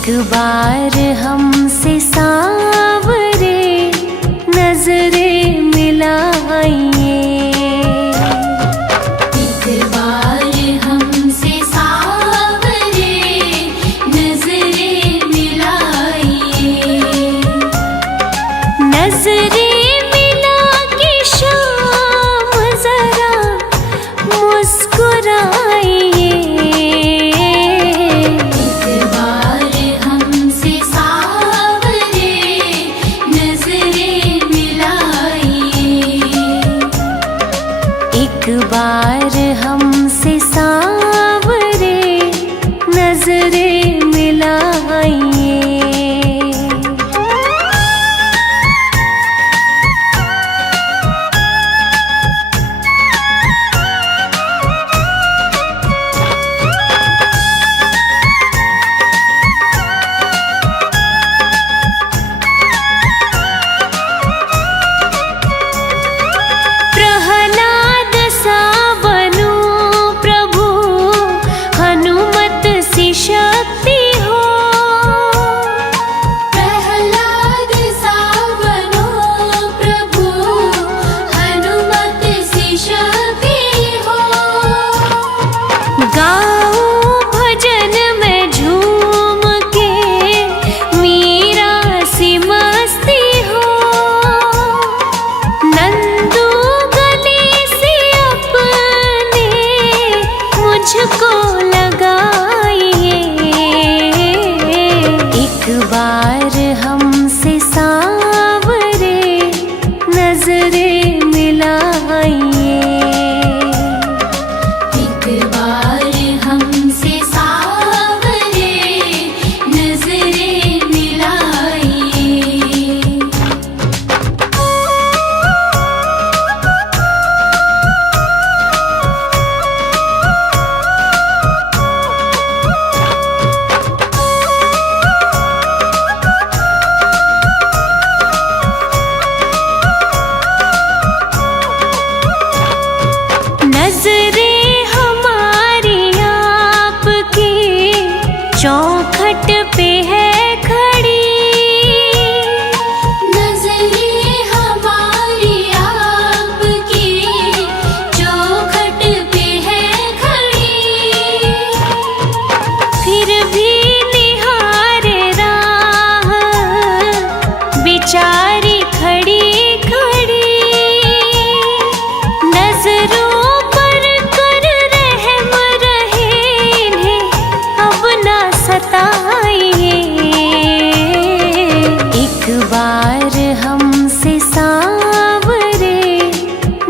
एक बार हमसे सांवरे नजरें मिलाइए। एक बार हमसे सांवरे नजरें मिलाइए। नजरें मिला के शाम जरा मुस्कुराइए। एक बार हमसे सांवरे नजरें मिलाइए। एक बार हमसे सांवरे नजरें मिलाइए। प्रहलाद सा बनूं प्रभु, हनुमत सी शक्ति हो। प्रहलाद सा बनो प्रभु, हनुमत सी शक्ति हो। गाऊं भजन में झूम के मीरा सी मस्ती हो। नंदू गले से अपने मुझको लगाइए। एक बार हमसे सांवरे नजरें मिलाइए। एक बार हमसे सांवरे नजरें मिलाइए। नजरें हमारी आपकी चौखट पे है खड़ी। नजरें हमारी आपकी चौखट पे है खड़ी। फिर भी निहारे राह बिचारी खड़ी खड़ी। नजरों पर कर रहम रहे, इन्हें अब ना सताइए। एक बार हमसे सांवरे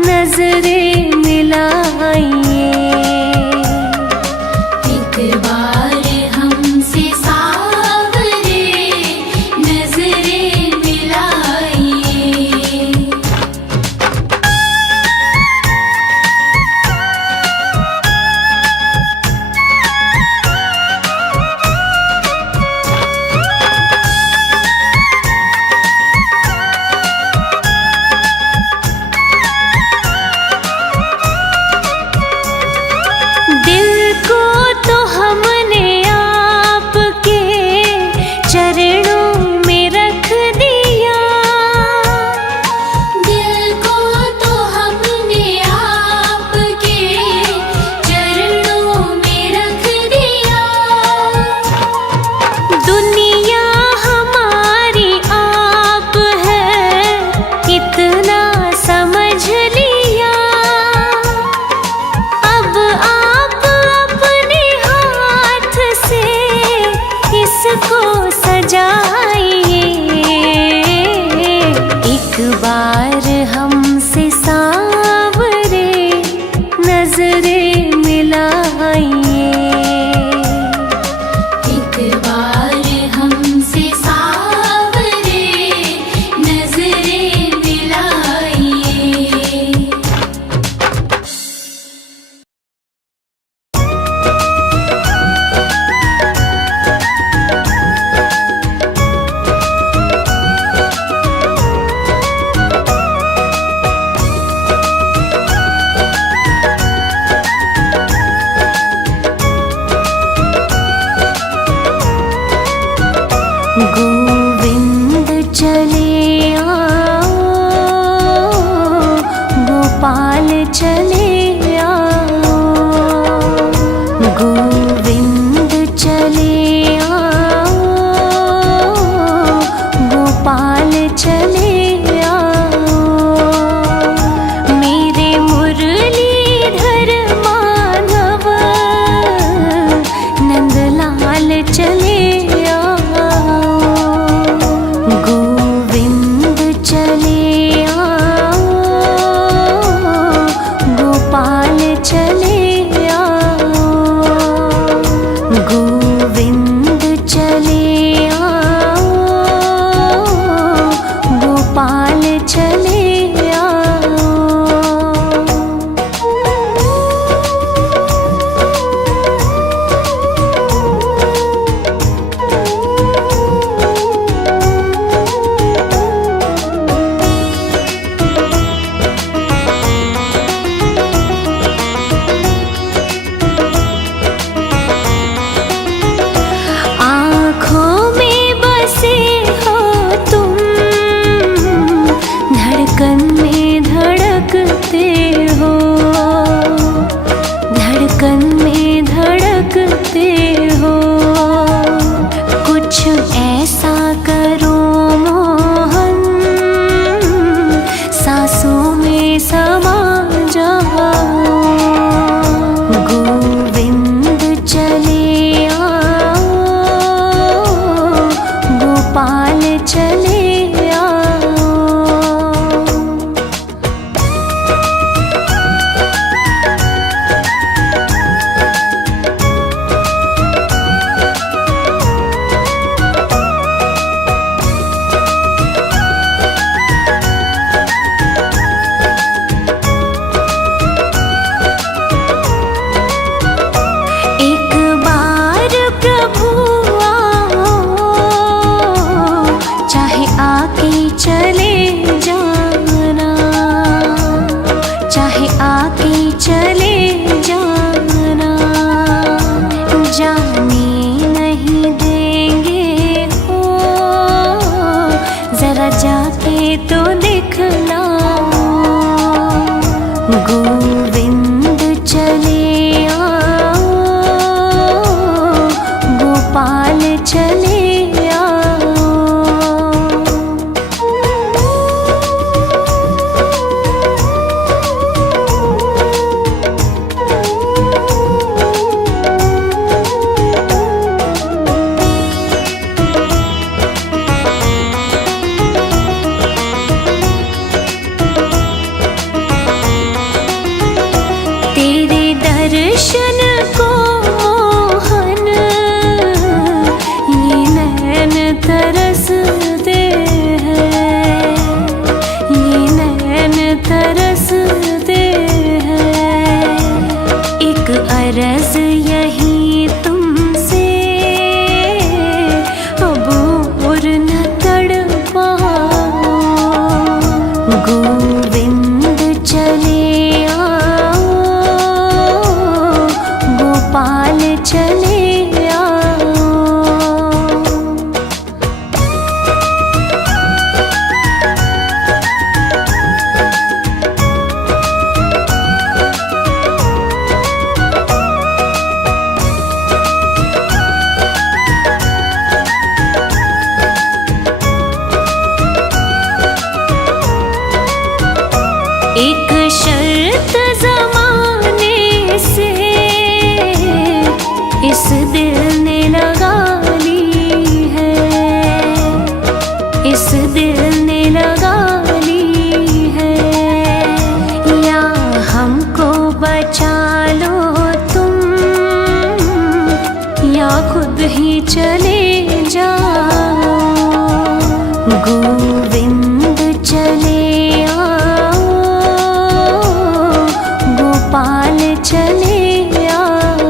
नजरें मिलाइए। एक बार हमसे सांवरे नजरें मिलाइए। दिल को तो हमने आपके चरणों में रख दिया। दिल को तो हमने आपके चरणों में रख दिया। दुनिया हमारी आप है, इतना समझ लिया। अब आप अपने हाथ से इसको सजाइए। एक बार हमसे सांवरे नजरें मिलाइए। एक बार हमसे सांवरे नजरें मिलाइए। चले आओ। मेरे मुरलीधर माधव नंदलाल चले आओ। गोविंद चले आओ, गोपाल चले आओ। गोविंद चले आओ, गोपाल चले आओ। आँखों में बसे हो तुम, धड़कन में धड़कते हो, धड़कन में धड़कते हो। कुछ ऐसा करो मोहन, सांसों में समा जाओ। गोविंद चले आओ, गोपाल चले आओ। एक बार प्रभु आओ, चाहे आके चले जाना, चाहे आके चले जाना। जाने नहीं देंगे हो, जरा जाके तो दिखलाओ। गोविंद चले आओ, गोपाल चले आओ। तेरे दर्शन को मोहन ये नैन तरसते हैं, ये नैन तरसते हैं। एक अर्ज यही तुमसे, अब और न तड़पाओ। गोविंद चले आओ, गोपाल चले आओ। एक शर्त ज़माने से इस दिल ने लगा ली है, इस दिल ने लगा ली है। या हमको बचा लो तुम, या खुद ही चले जाओ। गोविंद चले आओ, गोपाल चले आओ।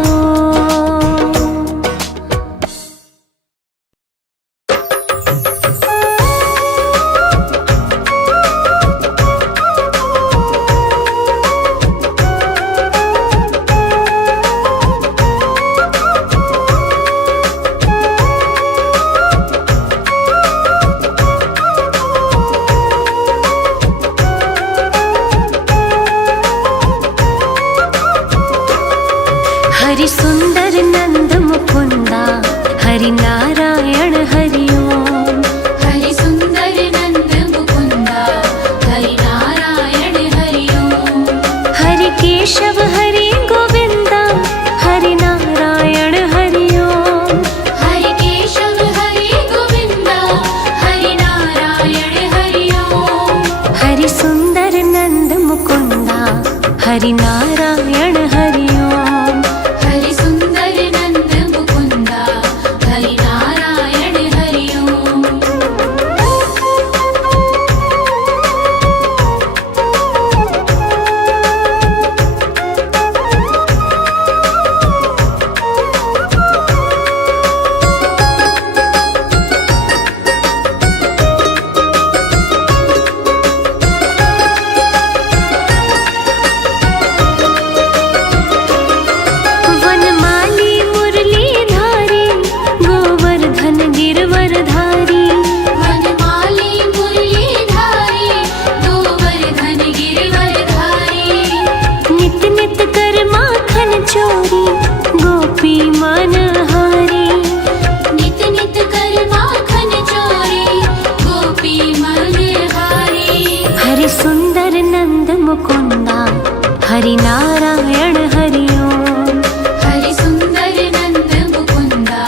हरि नारायण हरि ओम। हरि सुंदर नंद मुकुंदा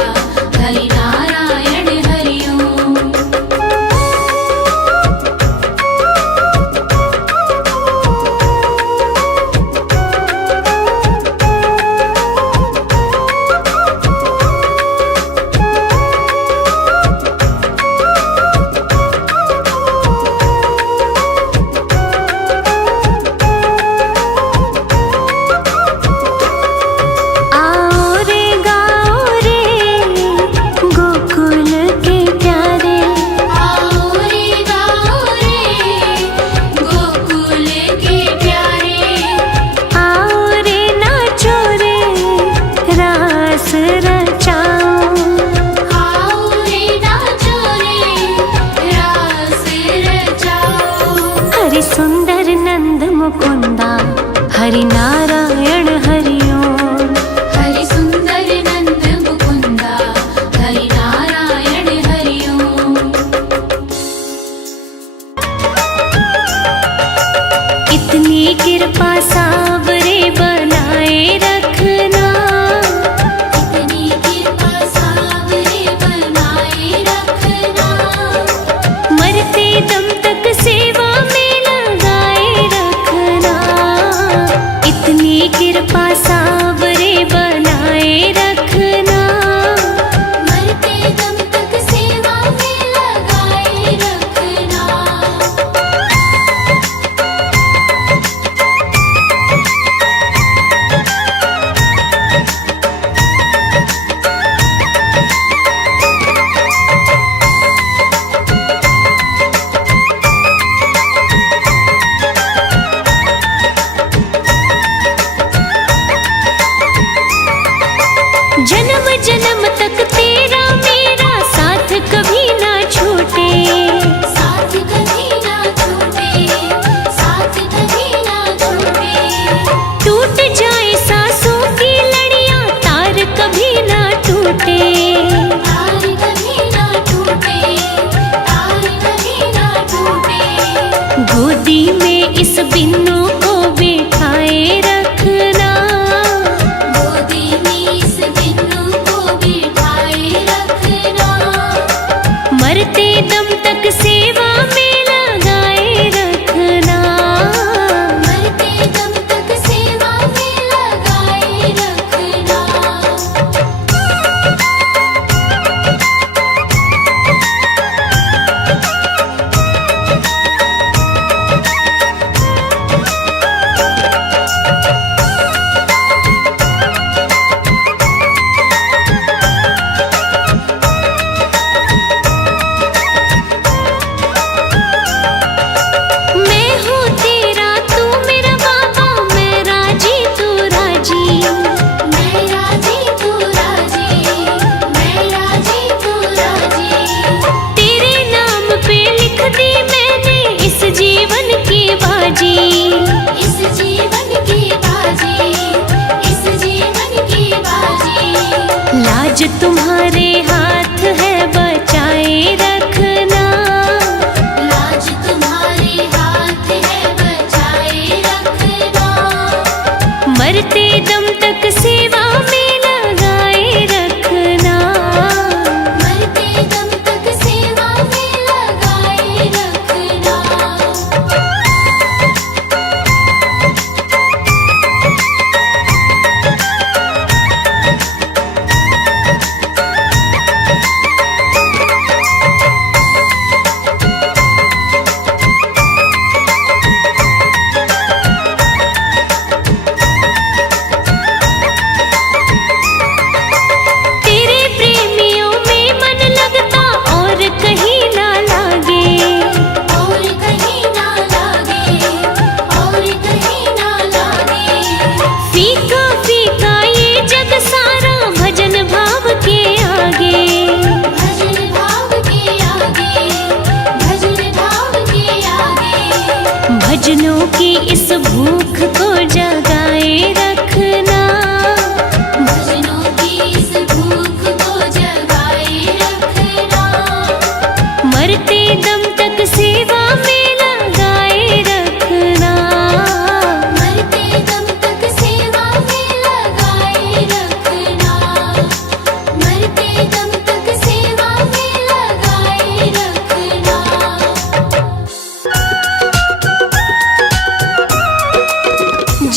हरि नारायण हरि ओम। सुंदर नंद मुकुंदा हरि नारायण हरि ओम। हरि सुंदर नंद मुकुंदा हरि नारायण हरि ओम। इतनी कृपा सावरे बनाए रखना, इतनी कृपा सावरे बनाए रखना। मरते दम तक सेवा में लगाए रखना। इतनी कृपा सावरे बनाए रखना, मरते दम तक सेवा में लगाए रखना। जन्म जन्म तक तेरा मेरा साथ कभी ना छूटे। साथ कभी ना छूटे, साथ कभी ना छूटे। टूट जाए सांसों की लड़ियां तार कभी ना टूटे। तार कभी ना टूटे, तार कभी ना टूटे। गोदी में इस बिन्नू को बिठाए रखना, गोदी में इस बिन्नू को बिठाए रखना। मरते दम तक सेवा में लगाए रखना। मरते दम तक सेवा में लगाए रखना। मैं हूँ तेरा तू मेरा बाबा, मैं राजी तू राजी। मैं राजी तू राजी, मैं राजी तू राजी। तेरे नाम पे लिख दी मैंने इस जीवन की बाजी। इस जीवन की बाजी, इस जीवन की बाजी। लाज तुम्हारे हाथ है बचाए रखना। लाज तुम्हारे हाथ है बचाए रखना। मरते दम तक सेवा में लगाए रखना। मरते दम तक सेवा में लगाए रखना। तेरे प्रेमियों में मन लगता और कहीं ना लागे। और कहीं ना लागे, और कहीं ना लागे। फीका फीका ये जग सारा भजन भाव के आगे। भजन भाव के आगे, भजन भाव के आगे। भजनों की इस भूख को जगाए रखना। भजनों की इस भूख को जगाए रखना। मरते दम तक सेवा में लगाए रखना। मरते दम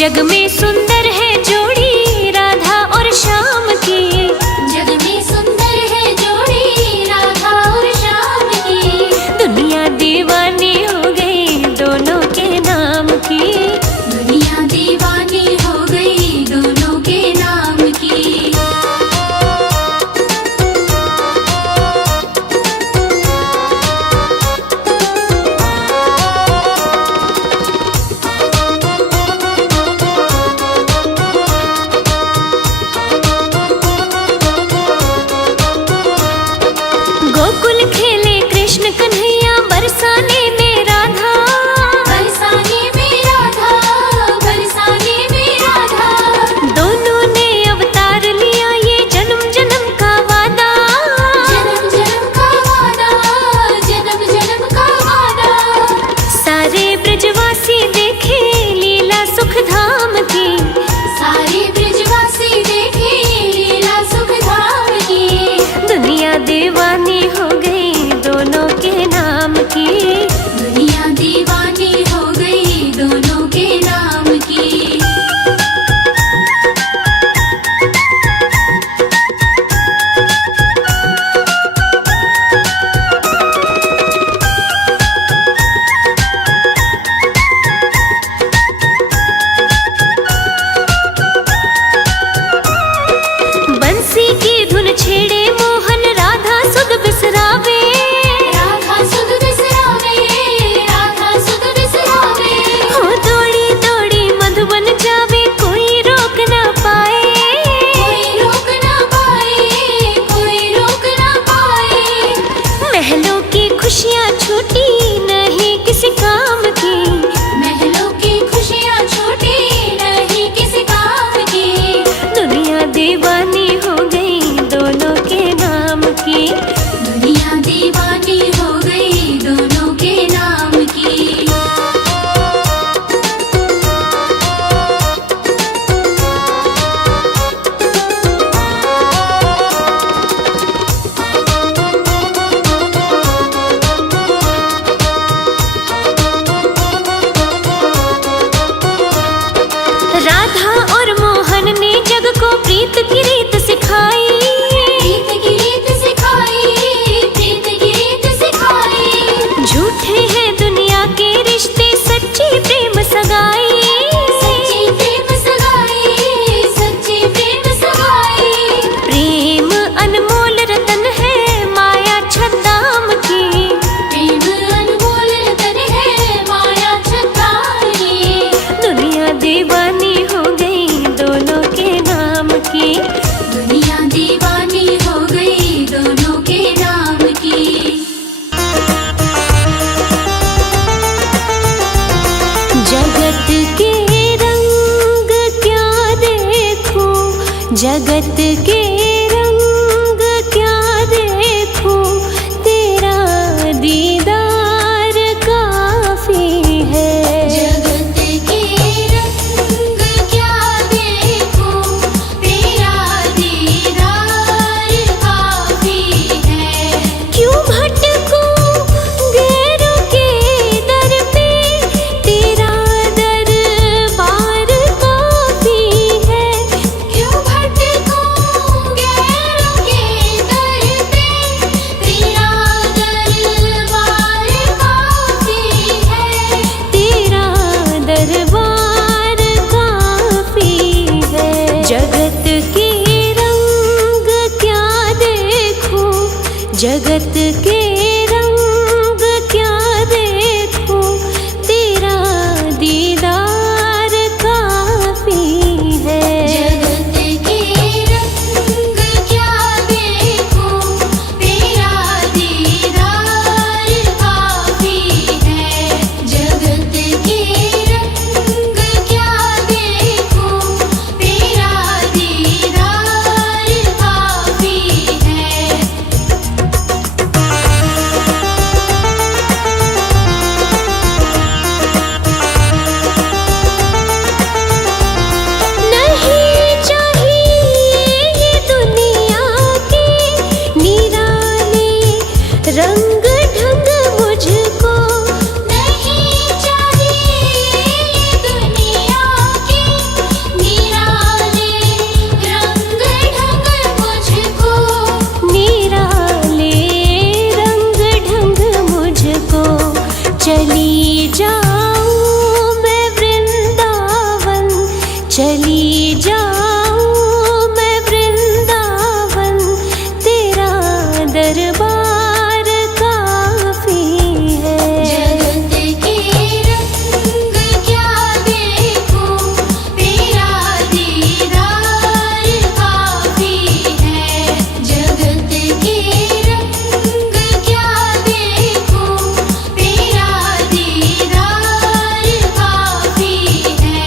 जग में सुंदर है जोड़ी राधा और श्याम की। जग में सुंदर है जोड़ी राधा और श्याम की। दुनिया दीवानी हो गई दोनों के नाम की। दुनिया दीवानी हो गई दोनों के नाम की। गोकुल खेले कृष्ण कन्हैया बरसाने में राधा। बरसाने में राधा, बरसाने में राधा। दोनों ने अवतार लिया ये जन्म जन्म का वादा। जन्म जन्म का वादा, जन्म जन्म का वादा। सारे ब्रजवासी देखे लीला सुख धाम की। सारे ब्रजवासी देखे लीला सुख धाम की। दुनिया दीवानी हो गई दोनों के नाम की। दुनिया दीवानी हो गई दोनों के नाम की। बंसी की धुन छेड़े मोहन राधा सुध बिसरावे। राधा सुध बिसरावे, राधा सुध बिसरावे। हो दौड़ी दौड़ी मधुबन जावे कोई रोक ना पाए। कोई रोक ना पाए, कोई रोक ना पाए। महलों की खुशियाँ छूटी नहीं किसी काम की। महलों की खुशियाँ छूटी नहीं किसी काम की। दुनिया दीवानी हो गई दोनों के नाम की। दुनिया दीवानी हो गई दोनों के नाम की। राधा और मोहन ने जग को प्रीत की रीत सिखाई। प्रीत की रीत सिखाई, प्रीत की रीत सिखाई। झूठे हैं दुनिया के रिश्ते सच्ची प्रेम सगाई। सच्ची प्रेम सगाई, सच्ची प्रेम सगाई। प्रेम अनमोल रतन है माया छद्दाम की। प्रेम अनमोल रतन है माया छताई। दुनिया दीवानी हो गई दोनों के नाम की। दुनिया दीवानी हो गई दोनों के नाम की। जगत के रंग क्या देखूं, जगत के रंग क्या देखूं, तेरा दीदार काफी है। जगत के रंग क्या देखूं, तेरा दीदार काफी है। क्यों भटकूं गैरों के दर पे, तेरा दरबार काफी है। क्यों भटकूं गैरों के दर पे, तेरा दरबार काफी है। तेरा दरबार काफी है। जगत के रंग क्या देखूं, जगत के रंग क्या देखूं, तेरा दीदार काफी है। जगत के रंग क्या देखूं, तेरा दीदार काफी है। जगत के रंग क्या देखूं, तेरा दीदार काफी है। चली जाऊं मैं वृंदावन, चली जाऊं मैं वृंदावन, तेरा दरबार काफी है। जगत के रंग क्या देखूं, तेरा दीदार काफी है। जगत के रंग क्या देखूं, तेरा दीदार काफी है।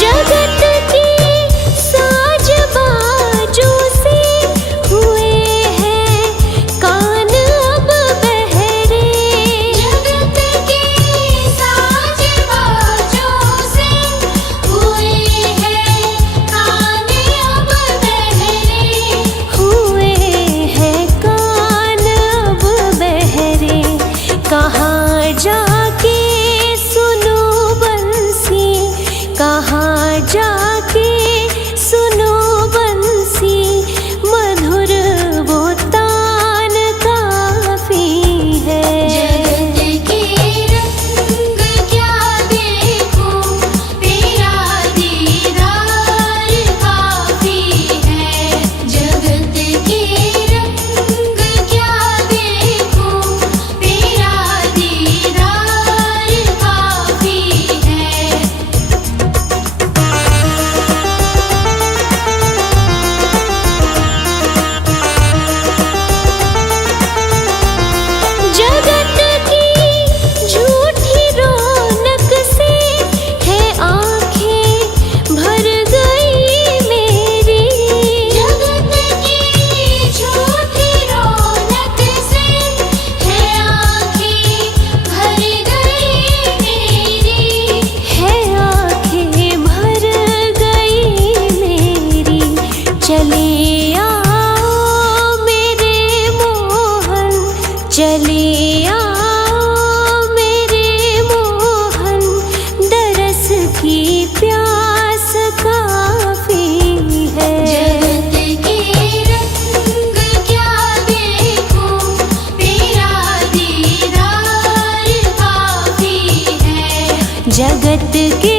जगत की साज बाजों से हुए हैं कान अब बहरे। जगत के साज बाजों से हुए हैं कान अब बहरे। हुए हैं कान अब बहरे। कहाँ जाके सुनो बंसी, कहाँ जाके सुनो बंसी, मधुर वो तान काफी है। जगत के रंग क्या देखूं, तेरा दीदार काफी है। जगत के रंग क्या देखूं, तेरा दीदार काफी है। जगत की झूठी रौनक से है आँखें भर गई मेरी। जगत की झूठी रौनक से है आँखें भर गई मेरी। है आँखें भर गई मेरी। चले आओ मेरे मोहन, चले आओ मेरे मोहन, दरस की प्यास काफी है। जगत के रंग क्या देखूं, तेरा दीदार काफी है। जगत के